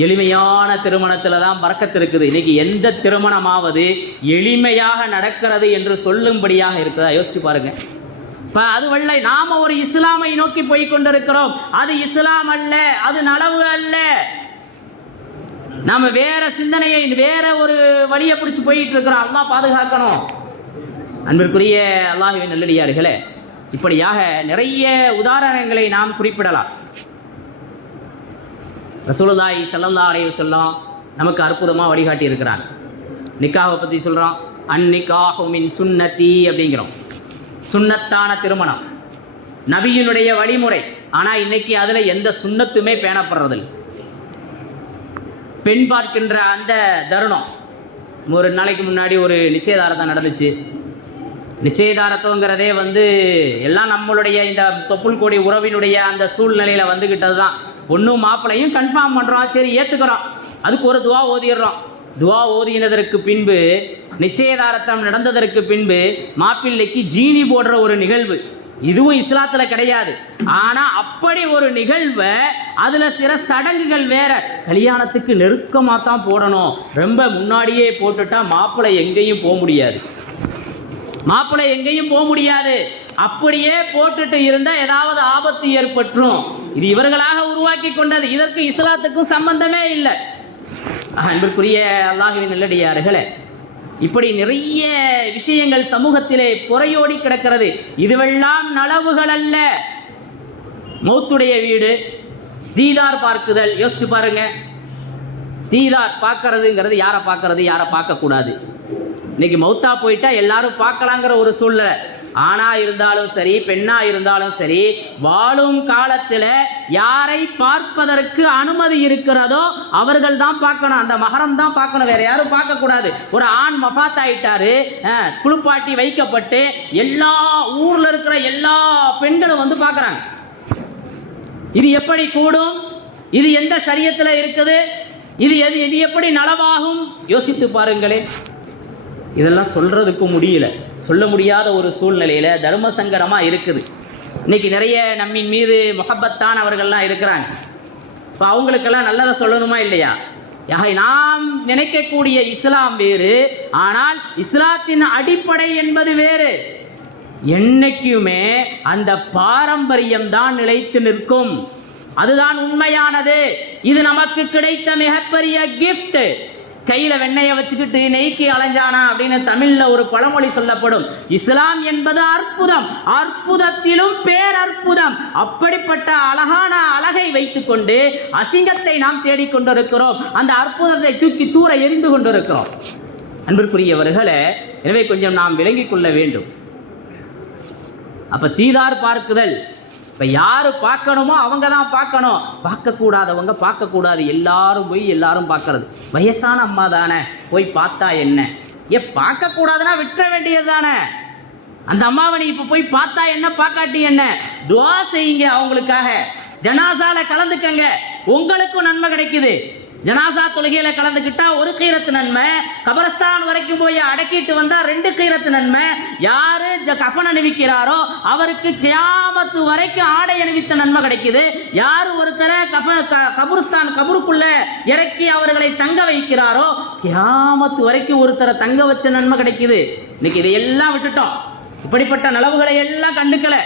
எளிமையான திருமணத்தில் தான் பரக்கத்து இருக்குது. இன்றைக்கி எந்த திருமணமாவது எளிமையாக நடக்கிறது என்று சொல்லும்படியாக இருக்குதா? யோசிச்சு பாருங்கள். இப்போ அது வல்ல நாம் ஒரு இஸ்லாமை நோக்கி போய் கொண்டிருக்கிறோம். அது இஸ்லாம் அல்ல, அது நலவு அல்ல. நாம் வேற சிந்தனையை வேற ஒரு வழியை பிடிச்சி போயிட்டு இருக்கிறோம். அல்லாஹ் பாதுகாக்கணும். அன்பிற்குரிய அல்லாஹ்வின் நல்லடியார்களே, இப்படியாக நிறைய உதாரணங்களை நாம் குறிப்பிடலாம். ரசூலுல்லாஹி ஸல்லல்லாஹு அலைஹி வஸல்லம் நமக்கு அற்புதமாக வழிகாட்டி இருக்கிறாங்க. நிக்காவை பற்றி சொல்கிறோம், அந்நிக்காஹு மின் சுன்னதி அப்படிங்கிறோம். சுன்னத்தான திருமணம் நபியினுடைய வழிமுறை. ஆனால் இன்னைக்கு அதில் எந்த சுன்னத்துமே பேணப்படுறதில்லை. பெண் பார்க்கின்ற அந்த தருணம், ஒரு நாளைக்கு முன்னாடி ஒரு நிச்சயதாரத்தம் நடந்துச்சு. நிச்சயதாரத்தங்கிறதே எல்லாம் நம்மளுடைய இந்த தொப்புள் கொடி உறவினுடைய அந்த சூழ்நிலையில் வந்துக்கிட்டது தான். பொண்ணும் மாப்பிள்ளையும் கன்ஃபார்ம் பண்ணுறோம், சரி ஏற்றுக்கிறோம், அதுக்கு ஒரு துவா ஓதிடுறோம். துவா ஓதினதற்கு பின்பு, நிச்சயதாரத்தம் நடந்ததற்கு பின்பு மாப்பிள்ளைக்கு ஜீனி போடுற ஒரு நிகழ்வு, இதுவும் இஸ்லாத்தில் கிடையாது. ஆனால் அப்படி ஒரு நிகழ்வை அதில் சில சடங்குகள் வேற. கல்யாணத்துக்கு நெருக்கமாக தான் போடணும், ரொம்ப முன்னாடியே போட்டுட்டா மாப்பிள்ளை எங்கேயும் போக முடியாது, மாப்பிள்ளை எங்கேயும் போக முடியாது. அப்படியே போட்டுட்டு இருந்தால் ஏதாவது ஆபத்து ஏற்பட்டுரும். இது இவர்களாக உருவாக்கி கொண்டது, இதற்கு இஸ்லாத்துக்கும் சம்பந்தமே இல்லை. அன்பிற்குரிய அல்லாஹ்வின் நல்லடியார்களே, இப்படி நிறைய விஷயங்கள் சமூகத்திலே புறையோடி கிடக்கிறது. இதுவெல்லாம் நலவுகள் அல்ல. மௌத்துடைய வீடு, தீதார் பார்க்குதல், யோசிச்சு பாருங்க. தீதார் பார்க்கறதுங்கிறது யாரை பார்க்கறது, யாரை பார்க்கக்கூடாது. இன்னைக்கு மௌத்தா போயிட்டா எல்லாரும் பார்க்கலாங்கிற ஒரு சூழ்நிலை. ஆணா இருந்தாலும் சரி, பெண்ணா இருந்தாலும் சரி, வாழும் காலத்தில் யாரை பார்ப்பதற்கு அனுமதி இருக்கிறதோ அவர்கள் தான் பார்க்கணும், அந்த மஹரம் தான் பார்க்கணும், வேற யாரும் பார்க்கக்கூடாது. ஒரு ஆண் மஃபாத் ஆயிட்டாரு, குளிப்பாட்டி வைக்கப்பட்டு எல்லா ஊரில் இருக்கிற எல்லா பெண்களும் வந்து பார்க்குறாங்க. இது எப்படி கூடும்? இது எந்த ஷரியத்தில் இருக்குது? இது எப்படி நலவாகும்? யோசித்து பாருங்களேன். இதெல்லாம் சொல்கிறதுக்கு முடியல, சொல்ல முடியாத ஒரு சூழ்நிலையில் தர்ம சங்கடமாக இருக்குது. இன்றைக்கி நிறைய நம்மின் மீது முஹப்பத்தானவர்கள்லாம் இருக்கிறாங்க. இப்போ அவங்களுக்கெல்லாம் நல்லதை சொல்லணுமா இல்லையா? நாம் நினைக்கக்கூடிய இஸ்லாம் வேறு, ஆனால் இஸ்லாத்தின் அடிப்படை என்பது வேறு. என்னைக்குமே அந்த பாரம்பரியம் தான் நிலைத்து நிற்கும், அதுதான் உண்மையானது. இது நமக்கு கிடைத்த மிகப்பெரிய கிஃப்ட். கையில் வெண்ணையை வச்சுக்கிட்டு நெய்க்கு அலைஞ்சானா அப்படின்னு தமிழில் ஒரு பழமொழி சொல்லப்படும். இஸ்லாம் என்பது அற்புதம், அற்புதத்திலும் பேரற்புதம். அப்படிப்பட்ட அழகான அழகை வைத்துக்கொண்டு அசிங்கத்தை நாம் தேடிக்கொண்டிருக்கிறோம், அந்த அற்புதத்தை தூக்கி தூர எரிந்து கொண்டிருக்கிறோம். அன்பிற்குரியவர்களே, எனவே கொஞ்சம் நாம் விளங்கிக் கொள்ள வேண்டும். அப்போ தீதார் பார்க்குதல், இப்போ யார் பார்க்கணுமோ அவங்க தான் பார்க்கணும், பார்க்கக்கூடாதவங்க பார்க்கக்கூடாது. எல்லாரும் போய் எல்லாரும் பார்க்கறது. வயசான அம்மா தானே, போய் பார்த்தா என்ன? பார்க்கக்கூடாதுன்னா விட்டுற வேண்டியது தானே. அந்த அம்மாவை நீ இப்போ போய் பார்த்தா என்ன, பார்க்காட்டி என்ன? துவா செய்யுங்க அவங்களுக்காக, ஜனாசால கலந்துக்கங்க, உங்களுக்கும் நன்மை கிடைக்குது. ஜனாசா தொழுகையில் கலந்துக்கிட்டா ஒரு கீரத்து நன்மை, கபரஸ்தான் வரைக்கும் போய் அடக்கிட்டு வந்தால் 2 கீரத்து நன்மை. யார் கஃபன் அணிவிக்கிறாரோ அவருக்கு கியாமத்து வரைக்கும் ஆடை அணிவித்த நன்மை கிடைக்குது. யார் ஒருத்தரை கபருஸ்தான் கபருக்குள்ளே இறக்கி அவர்களை தங்க வைக்கிறாரோ கியாமத்து வரைக்கும் ஒருத்தரை தங்க வச்ச நன்மை கிடைக்குது. இன்னைக்கு இதையெல்லாம் விட்டுட்டோம், இப்படிப்பட்ட நலவுகளை எல்லாம் கண்டுக்கலை.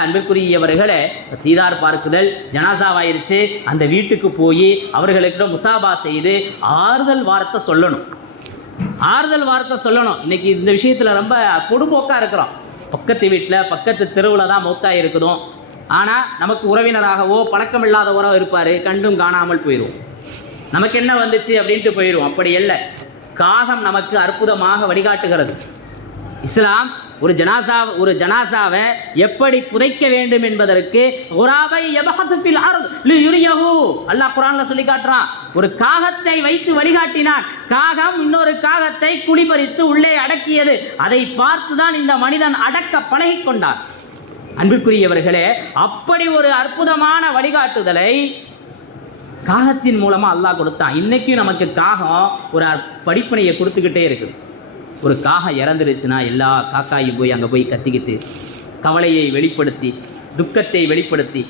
அன்பிற்குரியவர்களே, தீதார் பார்க்குதல் ஜனாசாவாயிருச்சு, அந்த வீட்டுக்கு போய் அவர்களுக்கு முசாபா செய்து ஆறுதல் வார்த்தை சொல்லணும், ஆறுதல் வார்த்தை சொல்லணும். இன்றைக்கி இந்த விஷயத்தில் ரொம்ப பொடுபோக்காக இருக்கிறோம். பக்கத்து வீட்டில் பக்கத்து தெருவில் தான் மௌத்தாக இருக்குதும், ஆனால் நமக்கு உறவினராகவோ பழக்கம் இல்லாதவரோ இருப்பார், கண்டும் காணாமல் போயிடும். நமக்கு என்ன வந்துச்சு அப்படின்ட்டு போயிடும். அப்படி இல்லை, காகம் நமக்கு அற்புதமாக வழிகாட்டுகிறது. இஸ்லாம் ஒரு ஜனாசாவை எப்படி புதைக்க வேண்டும் என்பதற்கு அல்லாஹ் குர்ஆன்ல சொல்லி காட்டுறான். ஒரு காகத்தை வைத்து வழிகாட்டினான். காகம் இன்னொரு காகத்தை குடிபறித்து உள்ளே அடக்கியது. அதை பார்த்துதான் இந்த மனிதன் அடக்க பழகி கொண்டான். அன்பிற்குரியவர்களே, அப்படி ஒரு அற்புதமான வழிகாட்டுதலை காகத்தின் மூலமாக அல்லாஹ் கொடுத்தான். இன்றைக்கும் நமக்கு காகம் ஒரு படிப்பினையை கொடுத்துக்கிட்டே இருக்குது. ஒரு காகம் இறந்துருச்சுன்னா எல்லா காக்காயும் போய் அங்கே போய் கத்திக்கிட்டு கவலையை வெளிப்படுத்தி துக்கத்தை வெளிப்படுத்தி,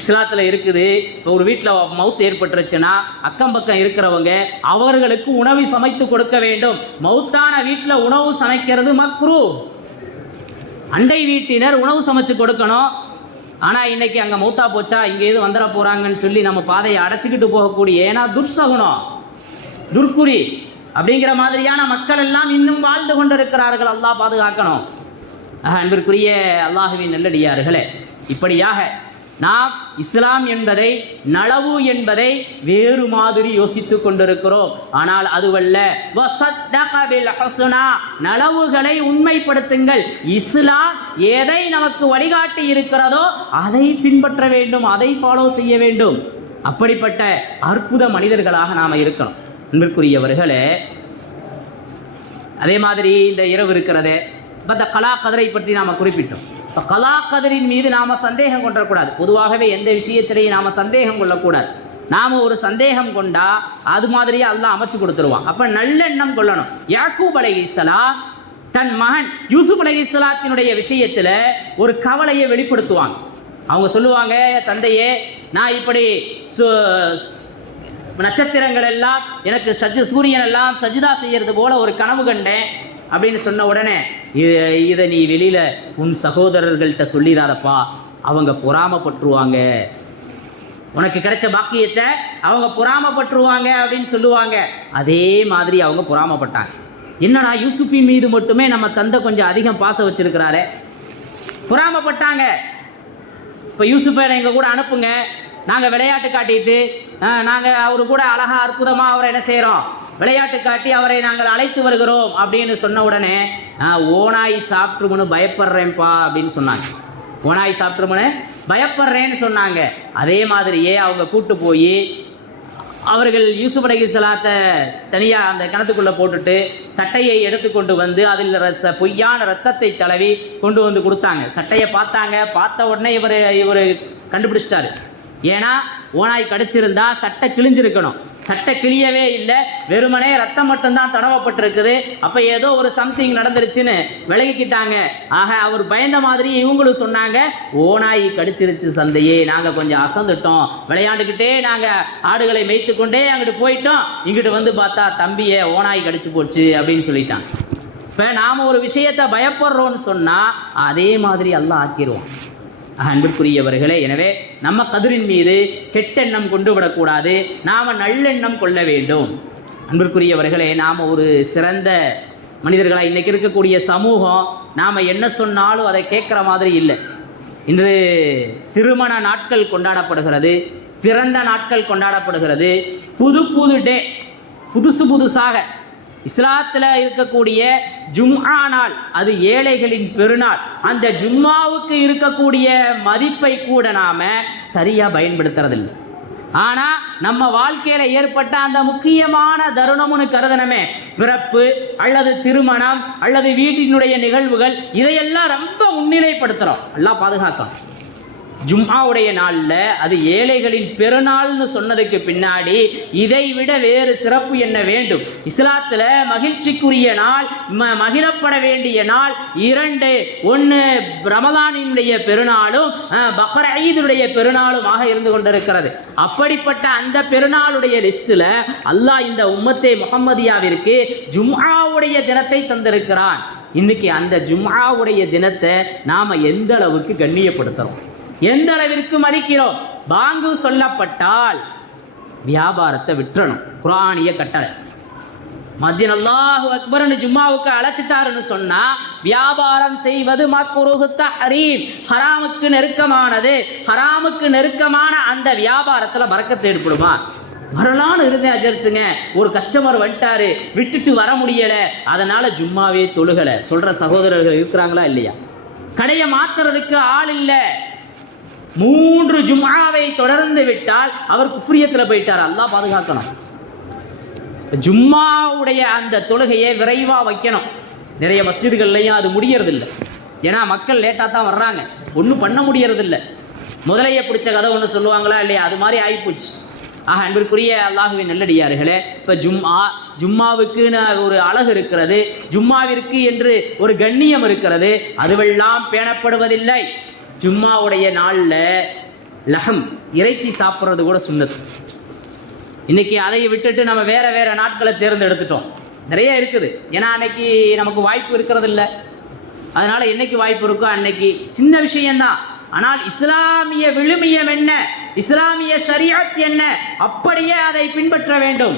இஸ்லாத்தில் இருக்குது. இப்போ ஒரு வீட்டில் மவுத் ஏற்பட்டுருச்சுன்னா அக்கம் பக்கம் இருக்கிறவங்க அவர்களுக்கு உணவு சமைத்து கொடுக்க வேண்டும். மவுத்தான வீட்டில் உணவு சமைக்கிறது மக்ரூ, அண்டை வீட்டினர் உணவு சமைச்சு கொடுக்கணும். ஆனால் இன்றைக்கி அங்கே மௌத்தா போச்சா இங்கே எது வந்துட போகிறாங்கன்னு சொல்லி நம்ம பாதையை அடைச்சிக்கிட்டு போகக்கூடிய, ஏன்னா துர்சகுணம் துர்க்குறி அப்படிங்கிற மாதிரியான மக்கள் எல்லாம் இன்னும் வாழ்ந்து கொண்டிருக்கிறார்கள். அல்லாஹ் பாதுகாக்கணும். அன்பிற்குரிய அல்லாஹுவின் நல்லடியார்களே, இப்படியாக நாம் இஸ்லாம் என்பதை நலவு என்பதை வேறு மாதிரி யோசித்து கொண்டிருக்கிறோம். ஆனால் அதுவல்ல. நலவுகளை உண்மைப்படுத்துங்கள். இஸ்லாம் எதை நமக்கு வழிகாட்டி இருக்கிறதோ அதை பின்பற்ற வேண்டும், அதை ஃபாலோ செய்ய வேண்டும். அப்படிப்பட்ட அற்புத மனிதர்களாக நாம் இருக்கணும். அன்பிற்குரியவர்களே, அதே மாதிரி இந்த இரவு இருக்கிறதே, இப்போ இந்த கலா கதிரை பற்றி நாம் குறிப்பிட்டோம். இப்போ கலா கதிரின் மீது நாம் சந்தேகம் கொண்டக்கூடாது. பொதுவாகவே எந்த விஷயத்திலையும் நாம் சந்தேகம் கொள்ளக்கூடாது. நாம் ஒரு சந்தேகம் கொண்டா அது மாதிரியே அல்லாஹ் அமைச்சு கொடுத்துருவான். அப்போ நல்லெண்ணம் கொள்ளணும். யாக்கூப் அலைஹிஸ்ஸலாம் தன் மகன் யூசுப் அலைஹிஸ்ஸலாத்தினுடைய விஷயத்தில் ஒரு கவலையை வெளிப்படுத்துவாங்க. அவங்க சொல்லுவாங்க, தந்தையே, நான் இப்படி நட்சத்திரங்கள் எல்லாம் எனக்கு சூரியன் எல்லாம் சஜிதா செய்கிறது போல ஒரு கனவு கண்டேன் அப்படின்னு சொன்ன உடனே, இதை நீ வெளியில் உன் சகோதரர்கள்ட்ட சொல்லிடாதப்பா, அவங்க பொறாமப்பட்டுருவாங்க, உனக்கு கிடைச்ச பாக்கியத்தை அவங்க பொறாமப்பட்டுருவாங்க அப்படின்னு சொல்லுவாங்க. அதே மாதிரி அவங்க பொறாமப்பட்டாங்க. என்னடா யூசுஃபின் மீது மட்டுமே நம்ம தந்தை கொஞ்சம் அதிகம் பாசம் வச்சுருக்கிறாரே, பொறாமப்பட்டாங்க. இப்போ யூசுஃபை எங்கள் கூட அனுப்புங்க, நாங்கள் விளையாட்டு காட்டிட்டு நாங்கள் அவரு கூட அழகாக அற்புதமாக அவரை என்ன செய்கிறோம், விளையாட்டு காட்டி அவரை நாங்கள் அழைத்து வருகிறோம் அப்படின்னு சொன்ன உடனே ஓனாய் சாப்பிட்ருமுன்னு பயப்படுறேன்ப்பா அப்படின்னு சொன்னாங்க. ஓனாய் சாப்பிட்ருமுன்னு பயப்படுறேன்னு சொன்னாங்க. அதே மாதிரியே அவங்க கூட்டு போய் அவர்கள் யூசுப் அலைஹிஸ்ஸலாத்தை தனியாக அந்த கிணத்துக்குள்ளே போட்டுட்டு சட்டையை எடுத்துக்கொண்டு வந்து அதில் பொய்யான ரத்தத்தை தடவி கொண்டு வந்து கொடுத்தாங்க. சட்டையை பார்த்தாங்க. பார்த்த உடனே இவர் கண்டுபிடிச்சிட்டாரு. ஏன்னா ஓனாய் கடிச்சிருந்தா சட்டை கிழிஞ்சிருக்கணும். சட்டை கிழியவே இல்லை, வெறுமனே ரத்தம் மட்டும்தான் தடவப்பட்டிருக்குது. அப்போ ஏதோ ஒரு சம்திங் நடந்துருச்சுன்னு விலகிக்கிட்டாங்க. ஆக அவர் பயந்த மாதிரி இவங்களும் சொன்னாங்க, ஓனாய் கடிச்சிருச்சு சந்தையே, நாங்கள் கொஞ்சம் அசந்துட்டோம், விளையாண்டுக்கிட்டே நாங்கள் ஆடுகளை மேய்த்து கொண்டே அங்கிட்டு போயிட்டோம், இங்கிட்டு வந்து பார்த்தா தம்பியை ஓனாய் கடிச்சு போச்சு அப்படின்னு சொல்லிட்டாங்க. இப்போ நாம் ஒரு விஷயத்தை பயப்படுறோன்னு சொன்னால் அதே மாதிரி அல்லாஹ் ஆக்கிடுவோம். அன்பிற்குரியவர்களே, எனவே நம்ம கதிரின் மீது கெட்டெண்ணம் கொண்டு விடக்கூடாது, நாம் நல்லெண்ணம் கொள்ள வேண்டும். அன்பிற்குரியவர்களே, நாம் ஒரு சிறந்த மனிதர்களாக இன்றைக்கி இருக்கக்கூடிய சமூகம் நாம் என்ன சொன்னாலும் அதை கேட்குற மாதிரி இல்லை. இன்று திருமண நாட்கள் கொண்டாடப்படுகிறது, பிறந்த நாட்கள் கொண்டாடப்படுகிறது, புது டே, புதுசாக இஸ்லாத்தில் இருக்கக்கூடிய ஜும்ஆ நாள், அது ஏழைகளின் பெருநாள். அந்த ஜும்மாவுக்கு இருக்கக்கூடிய மதிப்பை கூட நாம் சரியாக பயன்படுத்துறதில்லை. ஆனால் நம்ம வாழ்க்கையில் ஏற்பட்ட அந்த முக்கியமான தருணம்னு கருதனமே, பிறப்பு அல்லது திருமணம் அல்லது வீட்டினுடைய நிகழ்வுகள், இதையெல்லாம் ரொம்ப முன்னிலைப்படுத்துகிறோம். எல்லாம் பாதுகாக்கணும். ஜும்ஆவுடைய நாளில் அது ஏழைகளின் பெருநாள்னு சொன்னதுக்கு பின்னாடி இதை விட வேறு சிறப்பு என்ன வேண்டும்? இஸ்லாத்தில் மகிழ்ச்சிக்குரிய நாள், மகிழப்பட வேண்டிய நாள் இரண்டு. ஒன்று ரமதானினுடைய பெருநாளும் பக்ரீதுடைய பெருநாளுமாக இருந்து கொண்டிருக்கிறது. அப்படிப்பட்ட அந்த பெருநாளுடைய லிஸ்ட்டில் அல்லாஹ் இந்த உம்மத்தே முஹம்மதியாவிற்கு ஜும்ஆவுடைய தினத்தை தந்திருக்கிறான். இன்னைக்கு அந்த ஜும்ஆவுடைய தினத்தை நாம் எந்த அளவுக்கு கண்ணியப்படுத்துகிறோம், எந்த அளவிற்கு மதிக்கிறோம்? பாங்கு சொல்லப்பட்டால் வியாபாரத்தை விட்டுறணும். குர்ஆனிய கட்டளை. மத்தியன் அல்லாஹு அக்பர்னு ஜும்மாவுக்கு அழைச்சிட்டாருன்னு சொன்னால் வியாபாரம் செய்வது மக்ரூஹு தஹ்ரீம், ஹராமுக்கு நெருக்கமானது. ஹராமுக்கு நெருக்கமான அந்த வியாபாரத்தில் பரக்கத்து ஏற்படுமா? வரலான்னு இருந்தேன் அஜர்த்துங்க, ஒரு கஸ்டமர் வந்துட்டாரு, விட்டுட்டு வர முடியலை, அதனால் ஜும்மாவே தொழுகலை சொல்கிற சகோதரர்கள் இருக்கிறாங்களா இல்லையா? கடையை மாற்றுறதுக்கு ஆள் இல்லை. 3 ஜும்ஆவை தொடர்ந்து விட்டால் அவர் குஃப்ரியத்தில் போயிட்டார். அல்லாஹ் பாதுகாக்கணும். ஜும்மாவுடைய அந்த தொழுகையை விரைவாக வைக்கணும். நிறைய மஸ்ஜிதுகள்லையும் அது முடியறதில்லை. ஏன்னா மக்கள் லேட்டாக தான் வர்றாங்க, ஒன்றும் பண்ண முடியறதில்லை. முதலையை பிடிச்ச கதை ஒன்று சொல்லுவாங்களா இல்லையா? அது மாதிரி ஆகிப்போச்சு. அன்பிற்குரிய அல்லாஹுவின் நல்லடியார்களே, இப்போ ஜும்மாவுக்குன்னு ஒரு அழகு இருக்கிறது, ஜும்மாவிற்கு என்று ஒரு கண்ணியம் இருக்கிறது, அதுவெல்லாம் பேணப்படுவதில்லை. ஜும்மாவுடைய நாளில் லஹம், இறைச்சி சாப்பிட்றது கூட சுன்னத்து. இன்றைக்கி அதை விட்டுட்டு நம்ம வேறு நாட்களை தேர்ந்தெடுத்துட்டோம். நிறைய இருக்குது. ஏன்னா அன்னைக்கு நமக்கு வாய்ப்பு இருக்கிறது இல்லை. அதனால் என்னைக்கு வாய்ப்பு இருக்கோ அன்னைக்கு சின்ன விஷயந்தான். ஆனால் இஸ்லாமிய விழுமியம் என்ன, இஸ்லாமிய ஷரீஅத் என்ன, அப்படியே அதை பின்பற்ற வேண்டும்.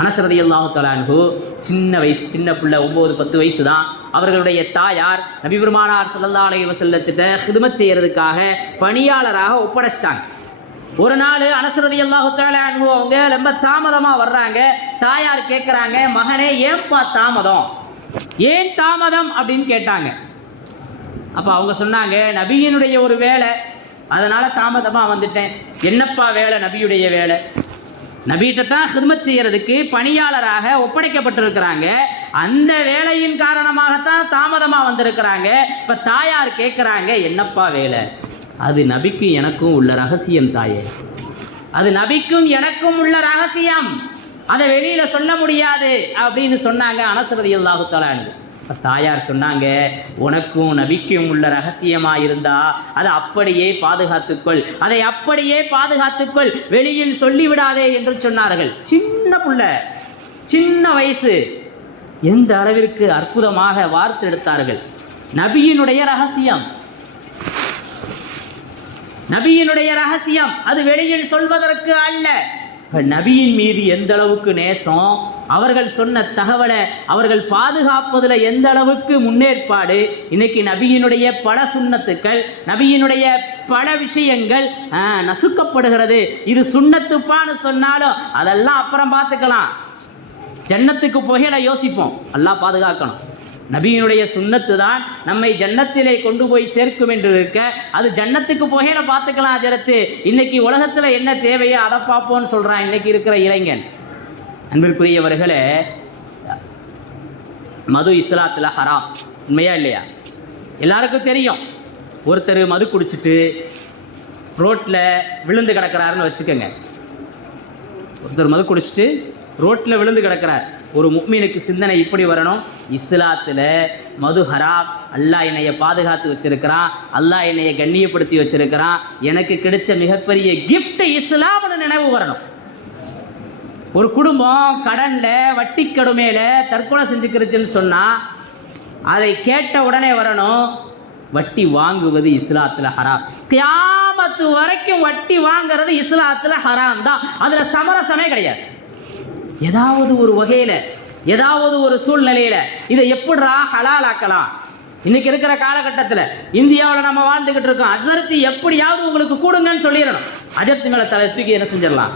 அனஸ் ரலியல்லாஹு தஆலா அன்ஹு சின்ன பிள்ளை, 9-10 வயசு தான். அவர்களுடைய தாயார் நபி பெருமானார் ஸல்லல்லாஹு அலைஹி வஸல்லத்திட்ட ஹிதமத் செய்யறதுக்காக பணியாளராக ஒப்படைச்சிட்டாங்க. ஒரு நாள் அனஸ் ரலியல்லாஹு தஆலா அன்ஹு அவங்க ரொம்ப தாமதமாக வர்றாங்க. தாயார் கேட்குறாங்க, மகனே ஏன்பா தாமதம், ஏன் தாமதம் அப்படின்னு கேட்டாங்க. அப்போ அவங்க சொன்னாங்க, நபியினுடைய ஒரு வேலை, அதனால் தாமதமாக வந்துட்டேன். என்னப்பா வேலை? நபியுடைய வேலை. நபிகிட்ட தான் ஹிதமத் செய்யறதுக்கு பணியாளராக ஒப்படைக்கப்பட்டிருக்கிறாங்க. அந்த வேலையின் காரணமாகத்தான் தாமதமாக வந்திருக்கிறாங்க. இப்போ தாயார் கேட்குறாங்க, என்னப்பா வேலை? அது நபிக்கும் எனக்கும் உள்ள ரகசியம் தாயே, அது நபிக்கும் எனக்கும் உள்ள ரகசியம், அதை வெளியில் சொல்ல முடியாது அப்படின்னு சொன்னாங்க அனஸ் ரலியல்லாஹு தஆலா அன்ஹு. இப்போ தாயார் சொன்னாங்க, உனக்கும் நபிக்கும் உள்ள ரகசியமாக இருந்தால் அதை அப்படியே பாதுகாத்துக்கொள், அதை அப்படியே பாதுகாத்துக்கொள், வெளியில் சொல்லிவிடாதே என்று சொன்னார்கள். சின்ன பிள்ளை, சின்ன வயசு, எந்த அளவிற்கு அற்புதமாக வார்த்தெடுத்தார்கள். நபியினுடைய ரகசியம், நபியினுடைய ரகசியம், அது வெளியில் சொல்வதற்கு அல்ல. நபியின் மீது எந்த அளவுக்கு நேசம், அவர்கள் சொன்ன தகவலை அவர்கள் பாதுகாப்பதில் எந்த அளவுக்கு முன்னேற்பாடு. இன்னைக்கு நபியினுடைய பல சுன்னத்துக்கள், நபியினுடைய பல விஷயங்கள் நசுக்கப்படுகிறது. இது சுன்னத்துப்பான்னு சொன்னாலும் அதெல்லாம் அப்புறம் பார்த்துக்கலாம், ஜன்னத்துக்கு புகையில யோசிப்போம். அல்லாஹ் பாதுகாக்கணும். நபியினுடைய சுன்னத்து தான் நம்மை ஜன்னத்திலே கொண்டு போய் சேர்க்கும் என்று இருக்க, அது ஜன்னத்துக்கு புகையில பார்த்துக்கலாம் ஹஜரத்து. இன்னைக்கு உலகத்தில் என்ன தேவையோ அதை பார்ப்போம்னு சொல்கிறான் இன்னைக்கு இருக்கிற இளைஞன். அன்பிற்குரியவர்களே, மது இஸ்லாத்தில் ஹராம், உண்மையா இல்லையா? எல்லாருக்கும் தெரியும். ஒருத்தர் மது குடிச்சிட்டு ரோட்டில் விழுந்து கிடக்கிறாருன்னு வச்சுக்கோங்க. ஒருத்தர் மது குடிச்சிட்டு ரோட்டில் விழுந்து கிடக்கிறார். ஒரு முஃமினுக்கு சிந்தனை இப்படி வரணும், இஸ்லாத்தில் மது ஹராம், அல்லாஹ் என்னைய பாதுகாத்து வச்சிருக்கிறான், அல்லாஹ் என்னைய கண்ணியப்படுத்தி வச்சிருக்கிறான், எனக்கு கிடைச்ச மிகப்பெரிய கிஃப்ட் இஸ்லாம்னு நினைவு வரணும். ஒரு குடும்பம் கடனில் வட்டி கடுமையில் தற்கொலை செஞ்சுக்கிறச்சுன்னு சொன்னால் அதை கேட்ட உடனே வரணும், வட்டி வாங்குவது இஸ்லாத்தில் ஹராம். கியாமத்து வரைக்கும் வட்டி வாங்கிறது இஸ்லாத்தில் ஹராம் தான், அதில் சமரசமே கிடையாது. ஏதாவது ஒரு வகையில், ஏதாவது ஒரு சூழ்நிலையில் இதை எப்படிரா ஹலால் ஆக்கலாம்? இன்றைக்கி இருக்கிற காலகட்டத்தில் இந்தியாவில் நம்ம வாழ்ந்துக்கிட்டு இருக்கோம். அஜரத்து எப்படியாவது உங்களுக்கு கூடுங்கன்னு சொல்லிடணும். அஜரத்து மேலே தலை தூக்கி என்ன செஞ்சிடலாம்?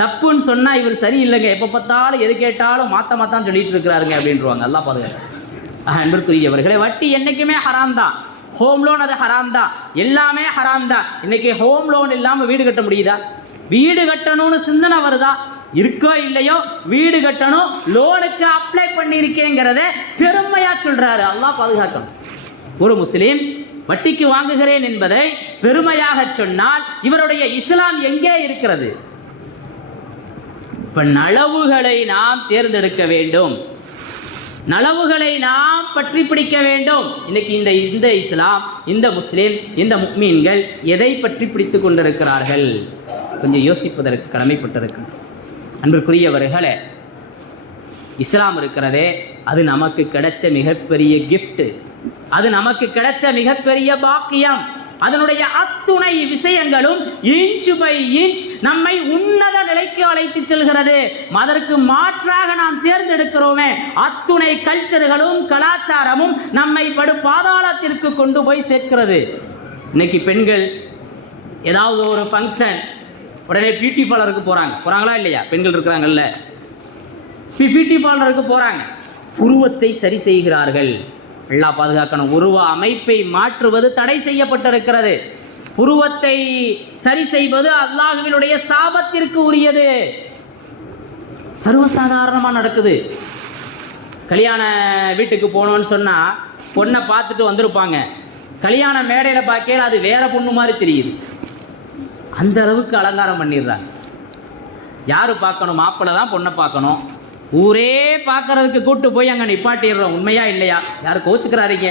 தப்புன்னு சொன்னால் இவர் சரியில்லைங்க, எப்போ பார்த்தாலும் எது கேட்டாலும் மாற்றமாத்தான் சொல்லிட்டு இருக்கிறாருங்க அப்படின்ட்டுருவாங்க. எல்லாம் பாதுகாப்பு. அன்பிற்குரியவர்களே, வட்டி என்றைக்குமே ஹராம் தான். ஹோம் லோன் அது ஹராம் தான், எல்லாமே ஹராம் தான். இன்றைக்கி ஹோம் லோன் இல்லாமல் வீடு கட்ட முடியுதா? வீடு கட்டணும்னு சிந்தனை வருதா? இருக்கோ இல்லையோ வீடு கட்டணும், லோனுக்கு அப்ளை பண்ணியிருக்கேங்கிறத பெருமையாக சொல்கிறாரு. அல்லாஹ் பாதுகாக்கணும். ஒரு முஸ்லீம் வட்டிக்கு வாங்குகிறேன் என்பதை பெருமையாக சொன்னால் இவருடைய இஸ்லாம் எங்கே இருக்கிறது? இப்போ நலவுகளை நாம் தேர்ந்தெடுக்க வேண்டும், நலவுகளை நாம் பற்றி பிடிக்க வேண்டும். இன்னைக்கு இந்த இஸ்லாம், இந்த முஸ்லீம், இந்த முஃமின்கள் எதை பற்றி பிடித்து கொண்டிருக்கிறார்கள்? கொஞ்சம் யோசிப்பதற்கு கடமைப்பட்டிருக்கிறது. அன்பிற்குரியவர்களே, இஸ்லாம் இருக்கிறதே அது நமக்கு கிடைச்ச மிகப்பெரிய கிஃப்ட், அது நமக்கு கிடைச்ச மிகப்பெரிய பாக்கியம். அதனுடைய அத்துணை விஷயங்களும் இன்ச் பை இன்ச் நம்மை உன்னத நிலைக்கு அழைத்து செல்கிறது. அதற்கு மாற்றாக நாம் தேர்ந்தெடுக்கிறோமே அத்துணை கல்ச்சர்களும் கலாச்சாரமும் நம்மை படு பாதாளத்திற்கு கொண்டு போய் சேர்க்கிறது. இன்னைக்கு பெண்கள் ஏதாவது ஒரு ஃபங்க்ஷன் உடனே பியூட்டி பார்லருக்கு போகிறாங்களா இல்லையா? பெண்கள் இருக்கிறாங்கல்ல, பியூட்டி பார்லருக்கு போகிறாங்க, புருவத்தை சரி செய்கிறார்கள். எல்லாம் பாதுகாக்கணும். உருவ அமைப்பை மாற்றுவது தடை செய்யப்பட்டிருக்கிறது. புருவத்தை சரி செய்வது அல்லாஹ்வினுடைய சாபத்திற்கு உரியது. சர்வசாதாரணமாக நடக்குது. கல்யாண வீட்டுக்கு போகணுன்னு சொன்னால் பொண்ணை பார்த்துட்டு வந்திருப்பாங்க, கல்யாண மேடையில் பார்க்கையில் அது வேற பொண்ணு மாதிரி தெரியுது. அந்த அளவுக்கு அலங்காரம் பண்ணிடுறாங்க. யார் பார்க்கணும்? மாப்பிள்ளை தான் பொண்ணை பார்க்கணும். ஊரே பார்க்கறதுக்கு கூட்டு போய் அங்கே நிப்பாட்டிடுறோம். உண்மையா இல்லையா? யார் கோச்சுக்கிறாரீங்க?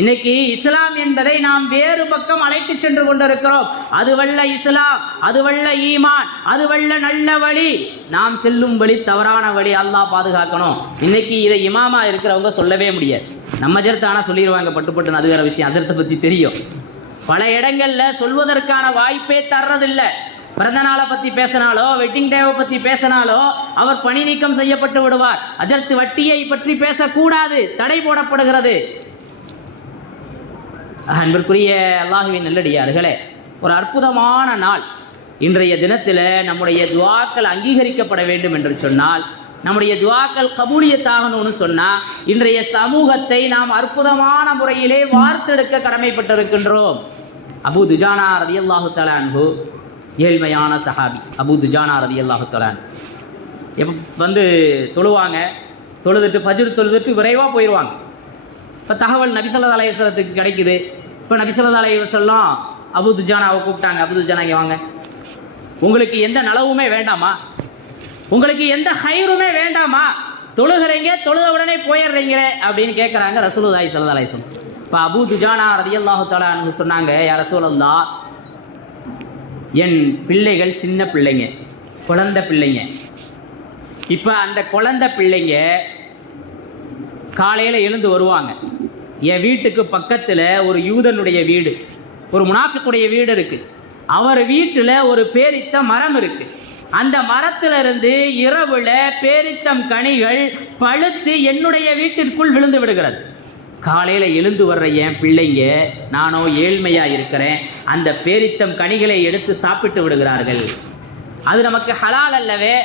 இன்னைக்கு இஸ்லாம் என்பதை நாம் வேறு பக்கம் அழைத்து சென்று கொண்டிருக்கிறோம். அதுவல்ல இஸ்லாம், அதுவல்ல ஈமான், அதுவல்ல நல்ல வழி. நாம் செல்லும் வழி தவறான வழி. அல்லாஹ் பாதுகாக்கணும். இன்னைக்கு இதை இமாமா இருக்கிறவங்க சொல்லவே முடியாது. நம்ம அஜர்த்து ஆனால் சொல்லிடுவாங்க பட்டுப்பட்டுன்னு, அது வேறு விஷயம். அஜர்த்தை பற்றி தெரியும். பல இடங்களில் சொல்வதற்கான வாய்ப்பே தர்றதில்லை. பிறந்த நாளை பற்றி பேசினாலோ, வெட்டிங் டேவை பற்றி பேசினாலோ அவர் பணி நீக்கம் செய்யப்பட்டு விடுவார். அஜர்த்து வட்டியை பற்றி பேசக்கூடாது, தடை போடப்படுகிறது. அன்பிற்குரிய அல்லாஹுவின் நல்லடியார்களே, ஒரு அற்புதமான நாள் இன்றைய தினத்தில். நம்முடைய துஆக்கள் அங்கீகரிக்கப்பட வேண்டும் என்று சொன்னால், நம்முடைய துஆக்கள் கபூலியத்தாகணும்னு சொன்னால், இன்றைய சமூகத்தை நாம் அற்புதமான முறையிலே வார்த்தெடுக்க கடமைப்பட்டிருக்கின்றோம். அபூ துஜானா ரலியல்லாஹு தஆலா அன்ஹு, ஏழ்மையான சஹாபி அபூ துஜானா ரலியல்லாஹு தஆலா அன்ஹு, எப்போ தொழுவாங்க, தொழுதுட்டு ஃபஜ்ர் தொழுதுட்டு விரைவாக போயிடுவாங்க. இப்போ தகவல் நபி ஸல்லல்லாஹு அலைஹி வஸல்லத்துக்கு கிடைக்குது. இப்போ நபி ஸல்லல்லாஹு அலைஹி வஸல்லம் அபூ துஜானாவை கூப்பிட்டாங்க. அபூ துஜானா இங்கே வாங்க, உங்களுக்கு எந்த நலவுமே வேண்டாமா? உங்களுக்கு எந்த ஹைருமே வேண்டாமா? தொழுகிறீங்க, தொழுத உடனே போயிடுறீங்களே அப்படின்னு கேட்குறாங்க ரசூலுல்லாஹி ஸல்லல்லாஹு அலைஹி வஸல்லம். இப்போ அபூ துஜானா ரலியல்லாஹு தஆலா அன்ஹு சொன்னாங்க, யா ரசூலல்லாஹ், என் பிள்ளைகள் சின்ன பிள்ளைங்க, குழந்தை பிள்ளைங்க. இப்போ அந்த குழந்தை பிள்ளைங்க காலையில் எழுந்து வருவாங்க. என் வீட்டுக்கு பக்கத்தில் ஒரு யூதனுடைய வீடு, ஒரு முனாஃபிக்குடைய வீடு இருக்குது. அவர் வீட்டில் ஒரு பேரித்த மரம் இருக்குது. அந்த மரத்திலிருந்து இரவுல பேரித்தம் கனிகள் பழுத்து என்னுடைய வீட்டிற்குள் விழுந்து விடுகிறது. காலையில் எழுந்து வர்ற என் பிள்ளைங்க, நானோ ஏழ்மையாக இருக்கிறேன், அந்த பேரித்தம் கனிகளை எடுத்து சாப்பிட்டு விடுகிறார்கள். அது நமக்கு ஹலால் அல்லவே,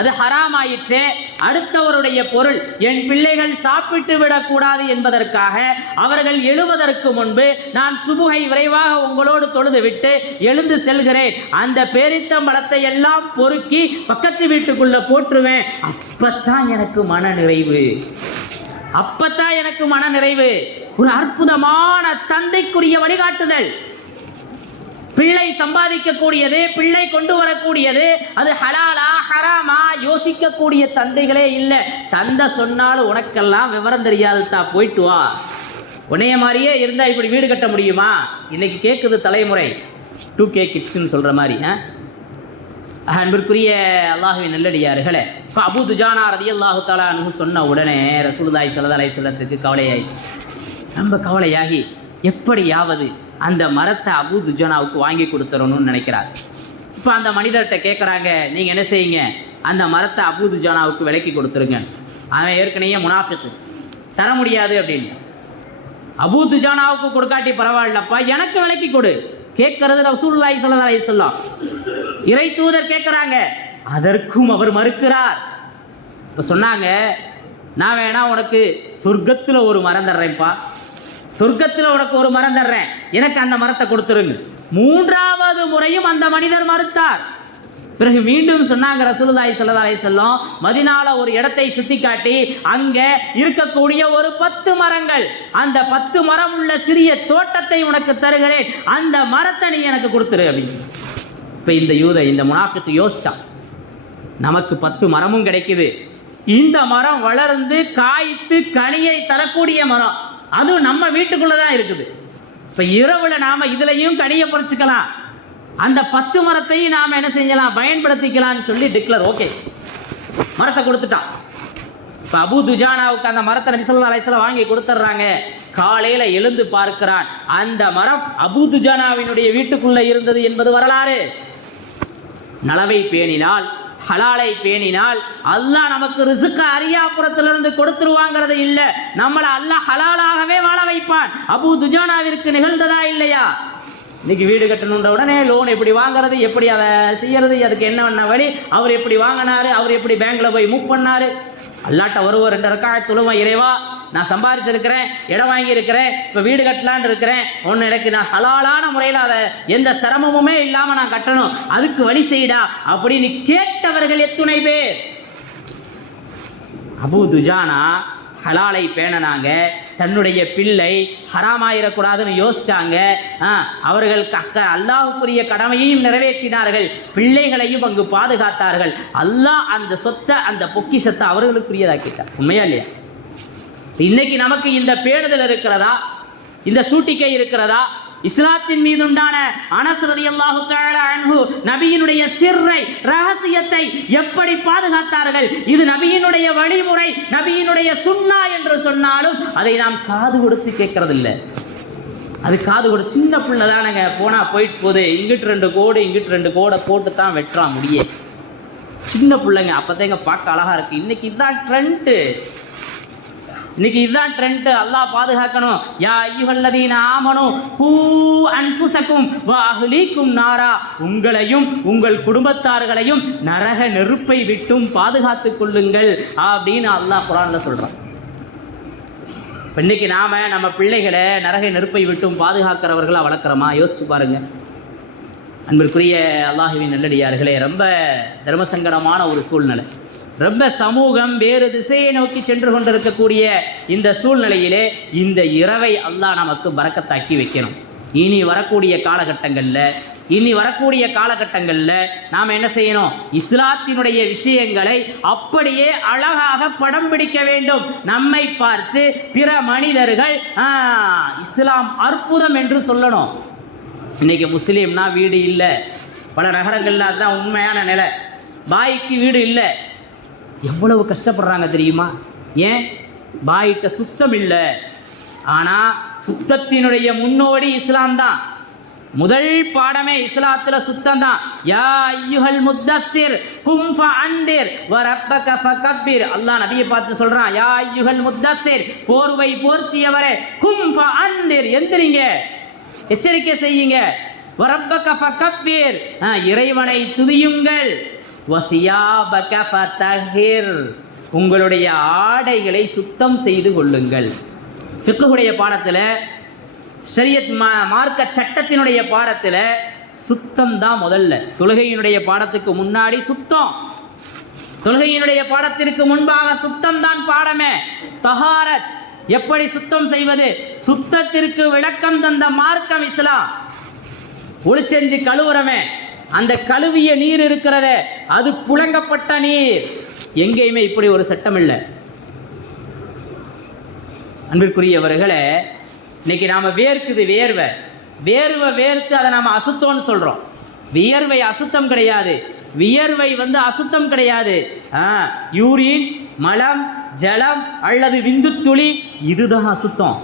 அது ஹராம் ஆயிற்றே. அடுத்தவருடைய பொருள் என் பிள்ளைகள் சாப்பிட்டு விடக்கூடாது என்பதற்காக அவர்கள் எழுவதற்கு முன்பு நான் சுபுகை விரைவாக உங்களோடு தொழுது விட்டு எழுந்து செல்கிறேன். அந்த பேரித்தம்பழத்தை எல்லாம் பொறுக்கி பக்கத்து வீட்டுக்குள்ள போட்டுருவேன். அப்பத்தான் எனக்கு மன நிறைவு, அப்பத்தான் எனக்கு மன நிறைவு. ஒரு அற்புதமான தந்தைக்குரிய வழிகாட்டுதல். பிள்ளை சம்பாதிக்கக்கூடியது, பிள்ளை கொண்டு வரக்கூடியது, அது ஹலாலா ஹராமா யோசிக்கக்கூடிய தந்தைகளே இல்லை. தந்தை சொன்னாலும் உனக்கெல்லாம் விவரம் தெரியாது, போயிட்டு வா, உன்னைய மாதிரியே இருந்தால் இப்படி வீடு கட்ட முடியுமா? இன்னைக்கு கேட்குது தலைமுறை, 2K கிட்ஸ்ன்னு சொல்கிற மாதிரி. அன்பிற்குரிய அல்லாஹுவின் நல்லடியார்களே, இப்போ அபூ துஜானா ரலியல்லாஹு தஆலா அன்ஹு சொன்ன உடனே ரசூலுல்லாஹி ஸல்லல்லாஹு அலைஹி வஸல்லத்துக்கு கவலையாயிடுச்சு. ரொம்ப கவலையாகி எப்படியாவது அந்த மரத்தை அபூ துஜானாவுக்கு வாங்கி கொடுத்துடணும்னு நினைக்கிறார். இப்போ அந்த மனிதர்கிட்ட கேட்குறாங்க, நீங்கள் என்ன செய்யுங்க, அந்த மரத்தை அபூ துஜானாவுக்கு விலைக்கு கொடுத்துருங்க. அவன் ஏற்கனவே முனாஃபிக், தர முடியாது அப்படின்னு. அபூ துஜானாவுக்கு கொடுக்காட்டி பரவாயில்லப்பா, எனக்கு விலைக்கு கொடு. கேட்கறது ரசூலுல்லாஹி ஸல்லல்லாஹு அலைஹி வஸல்லம், இறை தூதர் கேட்குறாங்க. அதற்கும் அவர் மறுக்கிறார். இப்போ சொன்னாங்க, நான் வேணா உனக்கு சொர்க்கத்தில் ஒரு மரம் தர்றேன்ப்பா, சொர்க்கத்தில் உனக்கு ஒரு மரம் தர்றேன், எனக்கு அந்த மரத்தை கொடுத்துருங்க. 3வது முறையும் அந்த மனிதர் மறுத்தார். பிறகு மீண்டும் சொன்னாங்க ரசூலுல்லாஹி ஸல்லல்லாஹு அலைஹி வஸல்லம், மதீனால ஒரு இடத்தை சுட்டி காட்டி அங்கே இருக்கக்கூடிய ஒரு 10 மரங்கள், அந்த 10 மரம் உள்ள சிறிய தோட்டத்தை உனக்கு தருகிறேன், அந்த மரத்தை நீ எனக்கு கொடுத்துரு அப்படின்னு சொல்லி. இப்போ இந்த முனாஃபிக் யோசிச்சான், நமக்கு 10 மரமும் கிடைக்குது, இந்த மரம் வளர்ந்து காய்த்து கனியை தரக்கூடிய மரம், அதுவும் நம்ம வீட்டுக்குள்ளே தான் இருக்குது. இப்போ இரவுல நாம் இதுலையும் கனியை பறிச்சுக்கலாம், அந்த 10 மரத்தையும் நாம் என்ன செஞ்சலாம், பயன்படுத்திக்கலாம்னு சொல்லி டிக்ளர் ஓகே, மரத்தை கொடுத்துட்டான். இப்போ அபூ துஜானாவுக்கு அந்த மரத்தை நபி ஸல்லல்லாஹு அலைஹி வஸல்லம் வாங்கி கொடுத்துட்றாங்க. காலையில் எழுந்து பார்க்கிறான், அந்த மரம் அபூ துஜானாவினுடைய வீட்டுக்குள்ளே இருந்தது என்பது வரலாறு. நலவை பேணினால், ஹலாலை பேணினால் அல்லாஹ் நமக்கு ரிஸ்க அரியாபுரத்திலிருந்து கொடுத்துருவாங்கிறது இல்லை, நம்மளை அல்லாஹ் ஹலாலாகவே வாழ வைப்பான். அபூ துஜானாவிற்கு நிகழ்ந்ததா இல்லையா? இன்றைக்கி வீடு கட்டணுன்ற உடனே லோன் எப்படி வாங்குறது, எப்படி அதை செய்யறது, அதுக்கு என்ன வழி, அவர் எப்படி வாங்கினார், அவர் எப்படி பேங்க்கில் போய் மூவ் பண்ணார். அல்லாட்ட வருவோம் 2 ரக்காத் தொழுவோம், இறைவா நான் சம்பாதிச்சிருக்கிறேன், இடம் வாங்கியிருக்கிறேன், இப்போ வீடு கட்டலான்னு இருக்கிறேன், ஒன்று எனக்கு நான் ஹலாலான முறையில் அதை எந்த சிரமமுமே இல்லாமல் நான் கட்டணும், அதுக்கு வழி செய்டா அப்படின்னு கேட்டவர்கள் எத்துணை பேர். அபூ துஜானா ஹலாலை பேணனாங்க, தன்னுடைய பிள்ளை ஹராமாயிடக்கூடாதுன்னு யோசிச்சாங்க. அவர்கள் அல்லாஹுக்குரிய கடமையையும் நிறைவேற்றினார்கள், பிள்ளைகளையும் அங்கு பாதுகாத்தார்கள். அல்லாஹ் அந்த சொத்தை, அந்த பொக்கிஷத்தை அவர்களுக்குரியதாக்கிட்டார். உண்மையா இல்லையா? இன்னைக்கு நமக்கு இந்த பேணுதல் இருக்கிறதா, இந்த சூட்டிக்கை இருக்கிறதா? இஸ்லாத்தின் மீது உண்டான அனஸ் ரலியல்லாஹு தஆலா அன்ஹு நபியினுடைய சிர்ரை, ரகசியத்தை எப்படி பாதுகாத்தார்கள்? இது நபியினுடைய வழிமுறை, நபியினுடைய சுன்னா என்று சொன்னாலும் அதை நாம் காது கொடுத்து கேட்கறதில்லை. அது காது கொடுத்து, சின்ன பிள்ளை தானங்க, போனால் போயிட்டு போகுது, இங்கிட்டு 2 கோடு இங்கிட்டு 2 கோடை போட்டு தான் வெட்டுறான் முடிய, சின்ன பிள்ளைங்க, அப்போதாங்க பார்க்க அழகாக இருக்குது. இன்னைக்கு இதுதான் ட்ரெண்டு, இன்னைக்கு இதுதான் ட்ரெண்ட். அல்லாஹ் பாதுகாக்கணும். யா அய்யுஹல்லதீன ஆமனு கூ அன்ஃபுஸக்கும் வ அஹ்லீக்கும் நாரா, உங்களையும் உங்கள் குடும்பத்தார்களையும் நரக நெருப்பை விட்டும் பாதுகாத்து கொள்ளுங்கள் அப்படின்னு அல்லாஹ் குர்ஆன்ல சொல்றான். இன்னைக்கு நாம நம்ம பிள்ளைகளை நரக நெருப்பை விட்டும் பாதுகாக்கிறவர்களாக வளர்க்குறோமா? யோசிச்சு பாருங்க. அன்பிற்குரிய அல்லாஹுவின் நல்லடியார்களே, ரொம்ப தர்மசங்கடமான ஒரு சூழ்நிலை, ரொம்ப சமூகம் வேறு திசையை நோக்கி சென்று கொண்டிருக்கக்கூடிய இந்த சூழ்நிலையிலே இந்த இரவை அல்லாஹ் நமக்கு பரக்கத்தாக்கி வைக்கணும். இனி வரக்கூடிய காலகட்டங்களில் நாம் என்ன செய்யணும்? இஸ்லாத்தினுடைய விஷயங்களை அப்படியே அழகாக படம் பிடிக்க வேண்டும். நம்மை பார்த்து பிற மனிதர்கள் இஸ்லாம் அற்புதம் என்று சொல்லணும். இன்றைக்கி முஸ்லீம்னா வீடு இல்லை, பல நகரங்களில் அதுதான் உண்மையான நிலை. பாய்க்கு வீடு இல்லை, எவ்வளவு கஷ்டப்படுறாங்க தெரியுமா? ஏன்? பாயிட்ட சுத்தம் இல்லை. ஆனால் சுத்தத்தினுடைய முன்னோடி இஸ்லாம் தான். முதல் பாடமே இஸ்லாத்துல சுத்தம் தான். யா அய்யுஹல் முத்தஸ்ஸிர் கும் ஃபஅன்திர் வ ரப்பக ஃபகப்பிர். அல்லாஹ் நபியை பார்த்து சொல்றான், யா அய்யுஹல் முத்தஸ்ஸிர், போர்வை போர்த்தியவரே, கும் ஃபஅன்திர், எந்திரிங்க, எச்சரிக்கை செய்யுங்க, வ ரப்பக ஃபகப்பிர், இறைவனை துதியுங்கள், வ சியாபக ஃபதஹிர், உங்களுடைய ஆடைகளை சுத்தம் செய்து கொள்ளுங்கள். ஃபிக்ஹுடைய பாடத்தில், ஷரியத் மார்க்க சட்டத்தினுடைய பாடத்தில் சுத்தம் தான் முதல்ல. தொழுகையினுடைய பாடத்துக்கு முன்னாடி சுத்தம், தொழுகையினுடைய பாடத்திற்கு முன்பாக சுத்தம் தான் பாடமே. தஹாரத், எப்படி சுத்தம் செய்வது, சுத்தத்திற்கு விளக்கம் தந்த மார்க்கம் இஸ்லாம். ஒளிச்செஞ்சு கழுவுறமே, அந்த கழுவிய நீர் இருக்கிறதே அது புழங்கப்பட்ட நீர். எங்கேயுமே இப்படி ஒரு சட்டம் இல்லை. அன்பிற்குரியவர்களே, இன்னைக்கு நாம் வேர்க்குது, வேர்வை வேர்த்து அதை நாம் அசுத்தம்னு சொல்கிறோம். வியர்வை அசுத்தம் கிடையாது, வியர்வை அசுத்தம் கிடையாது. யூரின், மலம், ஜலம் அல்லது விந்து துளி, இதுதான் அசுத்தம்.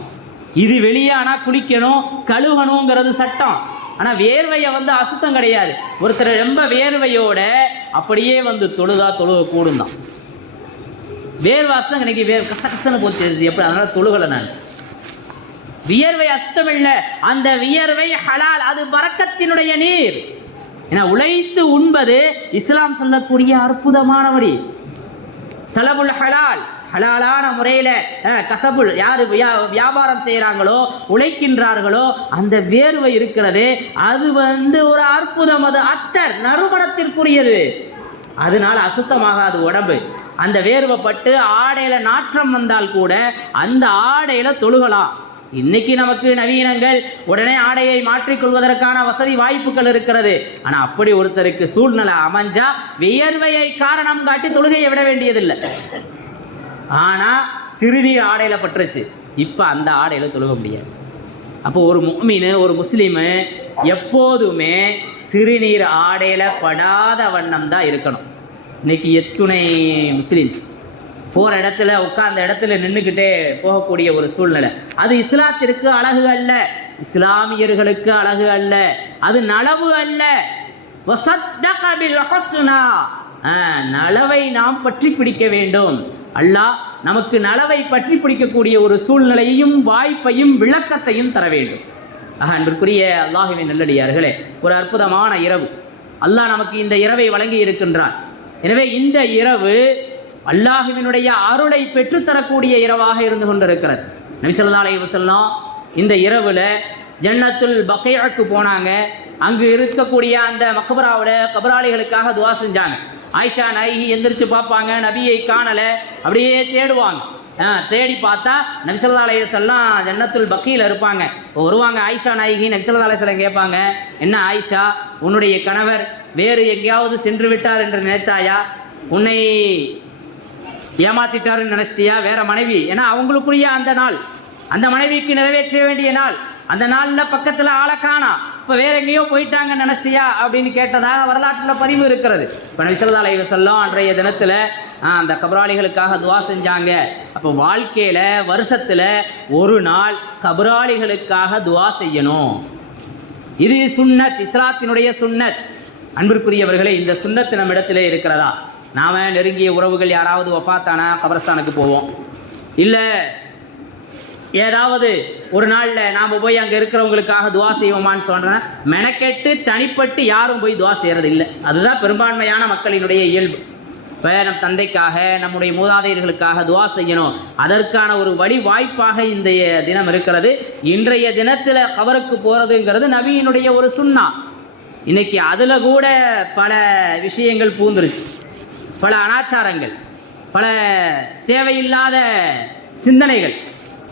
இது வெளியே ஆனால் குளிக்கணும், கழுவணுங்கிறது சட்டம். ஆனால் வேர்வையை அசுத்தம் கிடையாது. ஒருத்தர் ரொம்ப வேர்வையோட அப்படியே தொழுதா தொழுக கூடும் தான். வேர்வாசம் இன்னைக்கு கசகசன்னு போச்சு, எப்படி, அதனால் தொழுகலை நான். வியர்வை அசுத்தம் இல்லை, அந்த வியர்வை ஹலால், அது பரக்கத்தினுடைய நீர். ஏன்னா உழைத்து உண்பது இஸ்லாம் சொல்லக்கூடிய அற்புதமான வழி. தலபுல் ஹலால், ஹலாலான முறையில் கசபுல், யார் வியாபாரம் செய்கிறாங்களோ, உழைக்கின்றார்களோ, அந்த வேர்வை இருக்கிறது, அது ஒரு அற்புதம். அது அத்தர், நறுமணத்திற்குரியது. அதனால் அசுத்தமாகாது உடம்பு. அந்த வேர்வை பட்டு ஆடையில் நாற்றம் வந்தால் கூட அந்த ஆடையில் தொழுகலாம். இன்னைக்கு நமக்கு நவீனங்கள், உடனே ஆடையை மாற்றிக்கொள்வதற்கான வசதி வாய்ப்புகள் இருக்கிறது. ஆனால் அப்படி ஒருத்தருக்கு சூழ்நிலை அமைஞ்சா வியர்வையை காரணம் காட்டி தொழுகையை விட வேண்டியதில்லை. ஆனால் சிறுநீர் ஆடையில் பட்டுருச்சு, இப்போ அந்த ஆடையில் தொழுக முடியாது. அப்போ ஒரு முஃமின், ஒரு முஸ்லீமு எப்போதுமே சிறுநீர் ஆடையில் படாத வண்ணம் தான் இருக்கணும். இன்னைக்கு எத்துணை முஸ்லீம்ஸ் போகிற இடத்துல, உட்கார்ந்த இடத்துல நின்றுக்கிட்டே போகக்கூடிய ஒரு சூழ்நிலை. அது இஸ்லாத்திற்கு அழகு அல்ல, இஸ்லாமியர்களுக்கு அழகு அல்ல, அது நலவு அல்ல. நலவை நாம் பற்றி பிடிக்க வேண்டும். அல்லாஹ் நமக்கு நலவை பற்றி பிடிக்கக்கூடிய ஒரு சூழ்நிலையையும் வாய்ப்பையும் விளக்கத்தையும் தர வேண்டும். அன்பிற்குரிய அல்லாஹ்வின் நல்லடியார்களே, ஒரு அற்புதமான இரவு அல்லாஹ் நமக்கு இந்த இரவை வழங்கி இருக்கின்றான். எனவே இந்த இரவு அல்லாஹ்வினுடைய அருளை பெற்றுத்தரக்கூடிய இரவாக இருந்து கொண்டிருக்கிறது. நபி ஸல்லல்லாஹு அலைஹி வஸல்லம் இந்த இரவில் ஜன்னத்துல் பக்கீஅக்கு போனாங்க. அங்கு இருக்கக்கூடிய அந்த மக்பராவோட கபராளிகளுக்காக துவா செஞ்சாங்க. ஆயிஷா நாயகி எந்திரிச்சு பார்ப்பாங்க, நபியை காணலை, அப்படியே தேடுவாங்க. தேடி பார்த்தா நபி ஸல்லல்லாஹு அலைஹி வஸல்லம் ஜன்னத்துல் பக்கீல இருப்பாங்க. வருவாங்க ஆயிஷா நாயகி, நபி ஸல்லல்லாஹு அலைஹி வஸல்லம் கேட்பாங்க, என்ன ஆயிஷா, உன்னுடைய கணவர் வேறு எங்கேயாவது சென்று விட்டார் என்று நினைத்தாயா, உன்னை ஏமாத்திட்டாருன்னு நினச்சிட்டியா, வேற மனைவி, ஏன்னா அவங்களுக்குரிய அந்த நாள், அந்த மனைவிக்கு நிறைவேற்ற வேண்டிய நாள், அந்த நாளில் பக்கத்தில் ஆளை காணா, இப்போ வேற எங்கேயோ போயிட்டாங்கன்னு நினச்சிட்டியா அப்படின்னு கேட்டதாக வரலாற்றில் பதிவு இருக்கிறது. இப்போ நபி ஸல்லல்லாஹு அலைஹி வஸல்லம் அன்றைய தினத்தில் அந்த கபராளிகளுக்காக துவா செஞ்சாங்க. அப்போ வாழ்க்கையில் வருஷத்தில் ஒரு நாள் கபராளிகளுக்காக துவா செய்யணும். இது சுன்னத், இஸ்லாத்தினுடைய சுன்னத். அன்பிற்குரியவர்களே, இந்த சுன்னத்து நம்ம இடத்துல இருக்கிறதா? நாம் நெருங்கிய உறவுகள் யாராவது வஃபாத்தானா கபரஸ்தானுக்கு போவோம், இல்லை ஏதாவது ஒரு நாளில் நாம் போய் அங்கே இருக்கிறவங்களுக்காக துவா செய்வோமான்னு சொல்கிறேன். மெனக்கெட்டு தனிப்பட்டு யாரும் போய் துவா செய்கிறது இல்லை. அதுதான் பெரும்பான்மையான மக்களினுடைய இயல்பு. இப்போ நம் தந்தைக்காக, நம்முடைய மூதாதையர்களுக்காக துவா செய்யணும். அதற்கான ஒரு வழி வாய்ப்பாக இந்த தினம் இருக்கிறது. இன்றைய தினத்தில் கபருக்கு போகிறதுங்கிறது நபியினுடைய ஒரு சுன்னா. இன்றைக்கி அதில் கூட பல விஷயங்கள் பூந்துருச்சு, பல அனாச்சாரங்கள், பல தேவையில்லாத சிந்தனைகள்,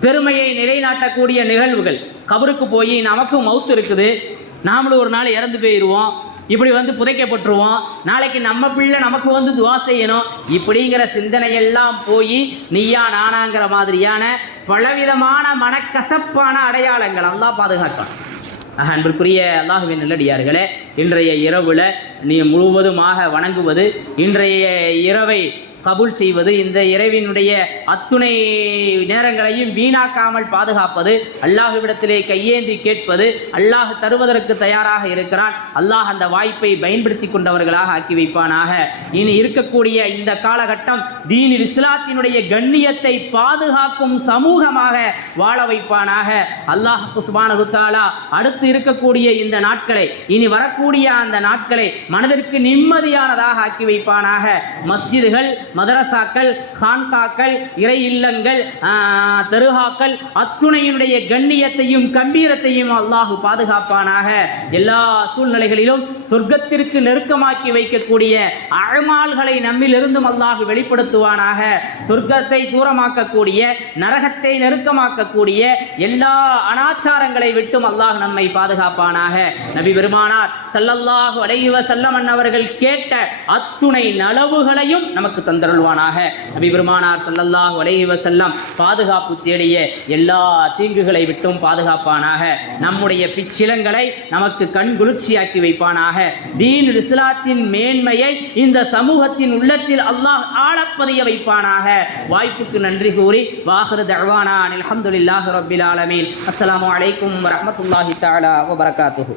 பெருமையை நிலைநாட்டக்கூடிய நிகழ்வுகள். கபருக்கு போய் நமக்கும் மவுத்து இருக்குது, நாமளும் ஒரு நாள் இறந்து போயிடுவோம், இப்படி புதைக்கப்பட்டுருவோம், நாளைக்கு நம்ம பிள்ளை நமக்கு துவா செய்யணும், இப்படிங்கிற சிந்தனையெல்லாம் போய் நீயா நானாங்கிற மாதிரியான பலவிதமான மனக்கசப்பான அடையாளங்கள் அல்லாஹ் பாதுகாப்பான். அன்பிற்குரிய அல்லாஹ்வின் நல்லடியார்களே, இன்றைய இரவில் நீ முழுவதுமாக வணங்குவது, இன்றைய இரவை கபூல் செய்வது, இந்த இரவினுடைய அத்துணை நேரங்களையும் வீணாக்காமல் பாதுகாப்பது, அல்லாஹ்விடத்திலே கையேந்தி கேட்பது, அல்லாஹ் தருவதற்கு தயாராக இருக்கிறான். அல்லாஹ் அந்த வாய்ப்பை பயன்படுத்தி கொண்டவர்களாக ஆக்கி வைப்பானாக. இனி இருக்கக்கூடிய இந்த காலகட்டம் தீனில் இஸ்லாத்தினுடைய கண்ணியத்தை பாதுகாக்கும் சமூகமாக வாழ வைப்பானாக. அல்லாஹ் சுப்ஹானஹு வ தஆலா அடுத்து இருக்கக்கூடிய இந்த நாட்களை, இனி வரக்கூடிய அந்த நாட்களை மனதிற்கு நிம்மதியானதாக ஆக்கி வைப்பானாக. மஸ்ஜிதுகள், மதரசாக்கள், கான்காக்கள், இறை இல்லங்கள், தருகாக்கள் அத்துணையினுடைய கண்ணியத்தையும் கம்பீரத்தையும் அல்லாஹ் பாதுகாப்பானாக. எல்லா சூழ்நிலைகளிலும் சொர்க்கத்திற்கு நெருக்கமாக்கி வைக்கக்கூடிய அமால்களை நம்மிலிருந்தும் அல்லாஹ் வெளிப்படுத்துவானாக. சொர்க்கத்தை தூரமாக்கக்கூடிய, நரகத்தை நெருக்கமாக்கக்கூடிய எல்லா அனாச்சாரங்களை விட்டும் அல்லாஹ் நம்மை பாதுகாப்பானாக. நபி பெருமானார் ஸல்லல்லாஹு அலைஹி வஸல்லம் அவர்கள் கேட்ட அத்துணை நலவுகளையும் நமக்கு தந்தருள்வானாக. நபி பெருமானார் ஸல்லல்லாஹு அலைஹி வஸல்லம் பாதுகாப்பு தேடிய எல்லா தீங்குகளை விட்டும் பாதுகாப்பானாக. நம்முடைய பிச்சிலங்களை நமக்கு கண்குளிர்ச்சியாக்கி வைப்பானாக. தீனுல் இஸ்லாத்தின் மேன்மையை இந்த சமூகத்தின் உள்ளத்தில் அல்லாஹ் ஆழப்பதிய வைப்பானாக. வாய்ப்புக்கு நன்றி கூறி வாஹிரு தஅவானா அல்ஹம்துலில்லாஹி ரப்பில் ஆலமீன். அஸ்ஸலாமு அலைக்கும் வரஹ்மத்துல்லாஹி தஆலா வ பரகாத்துஹு.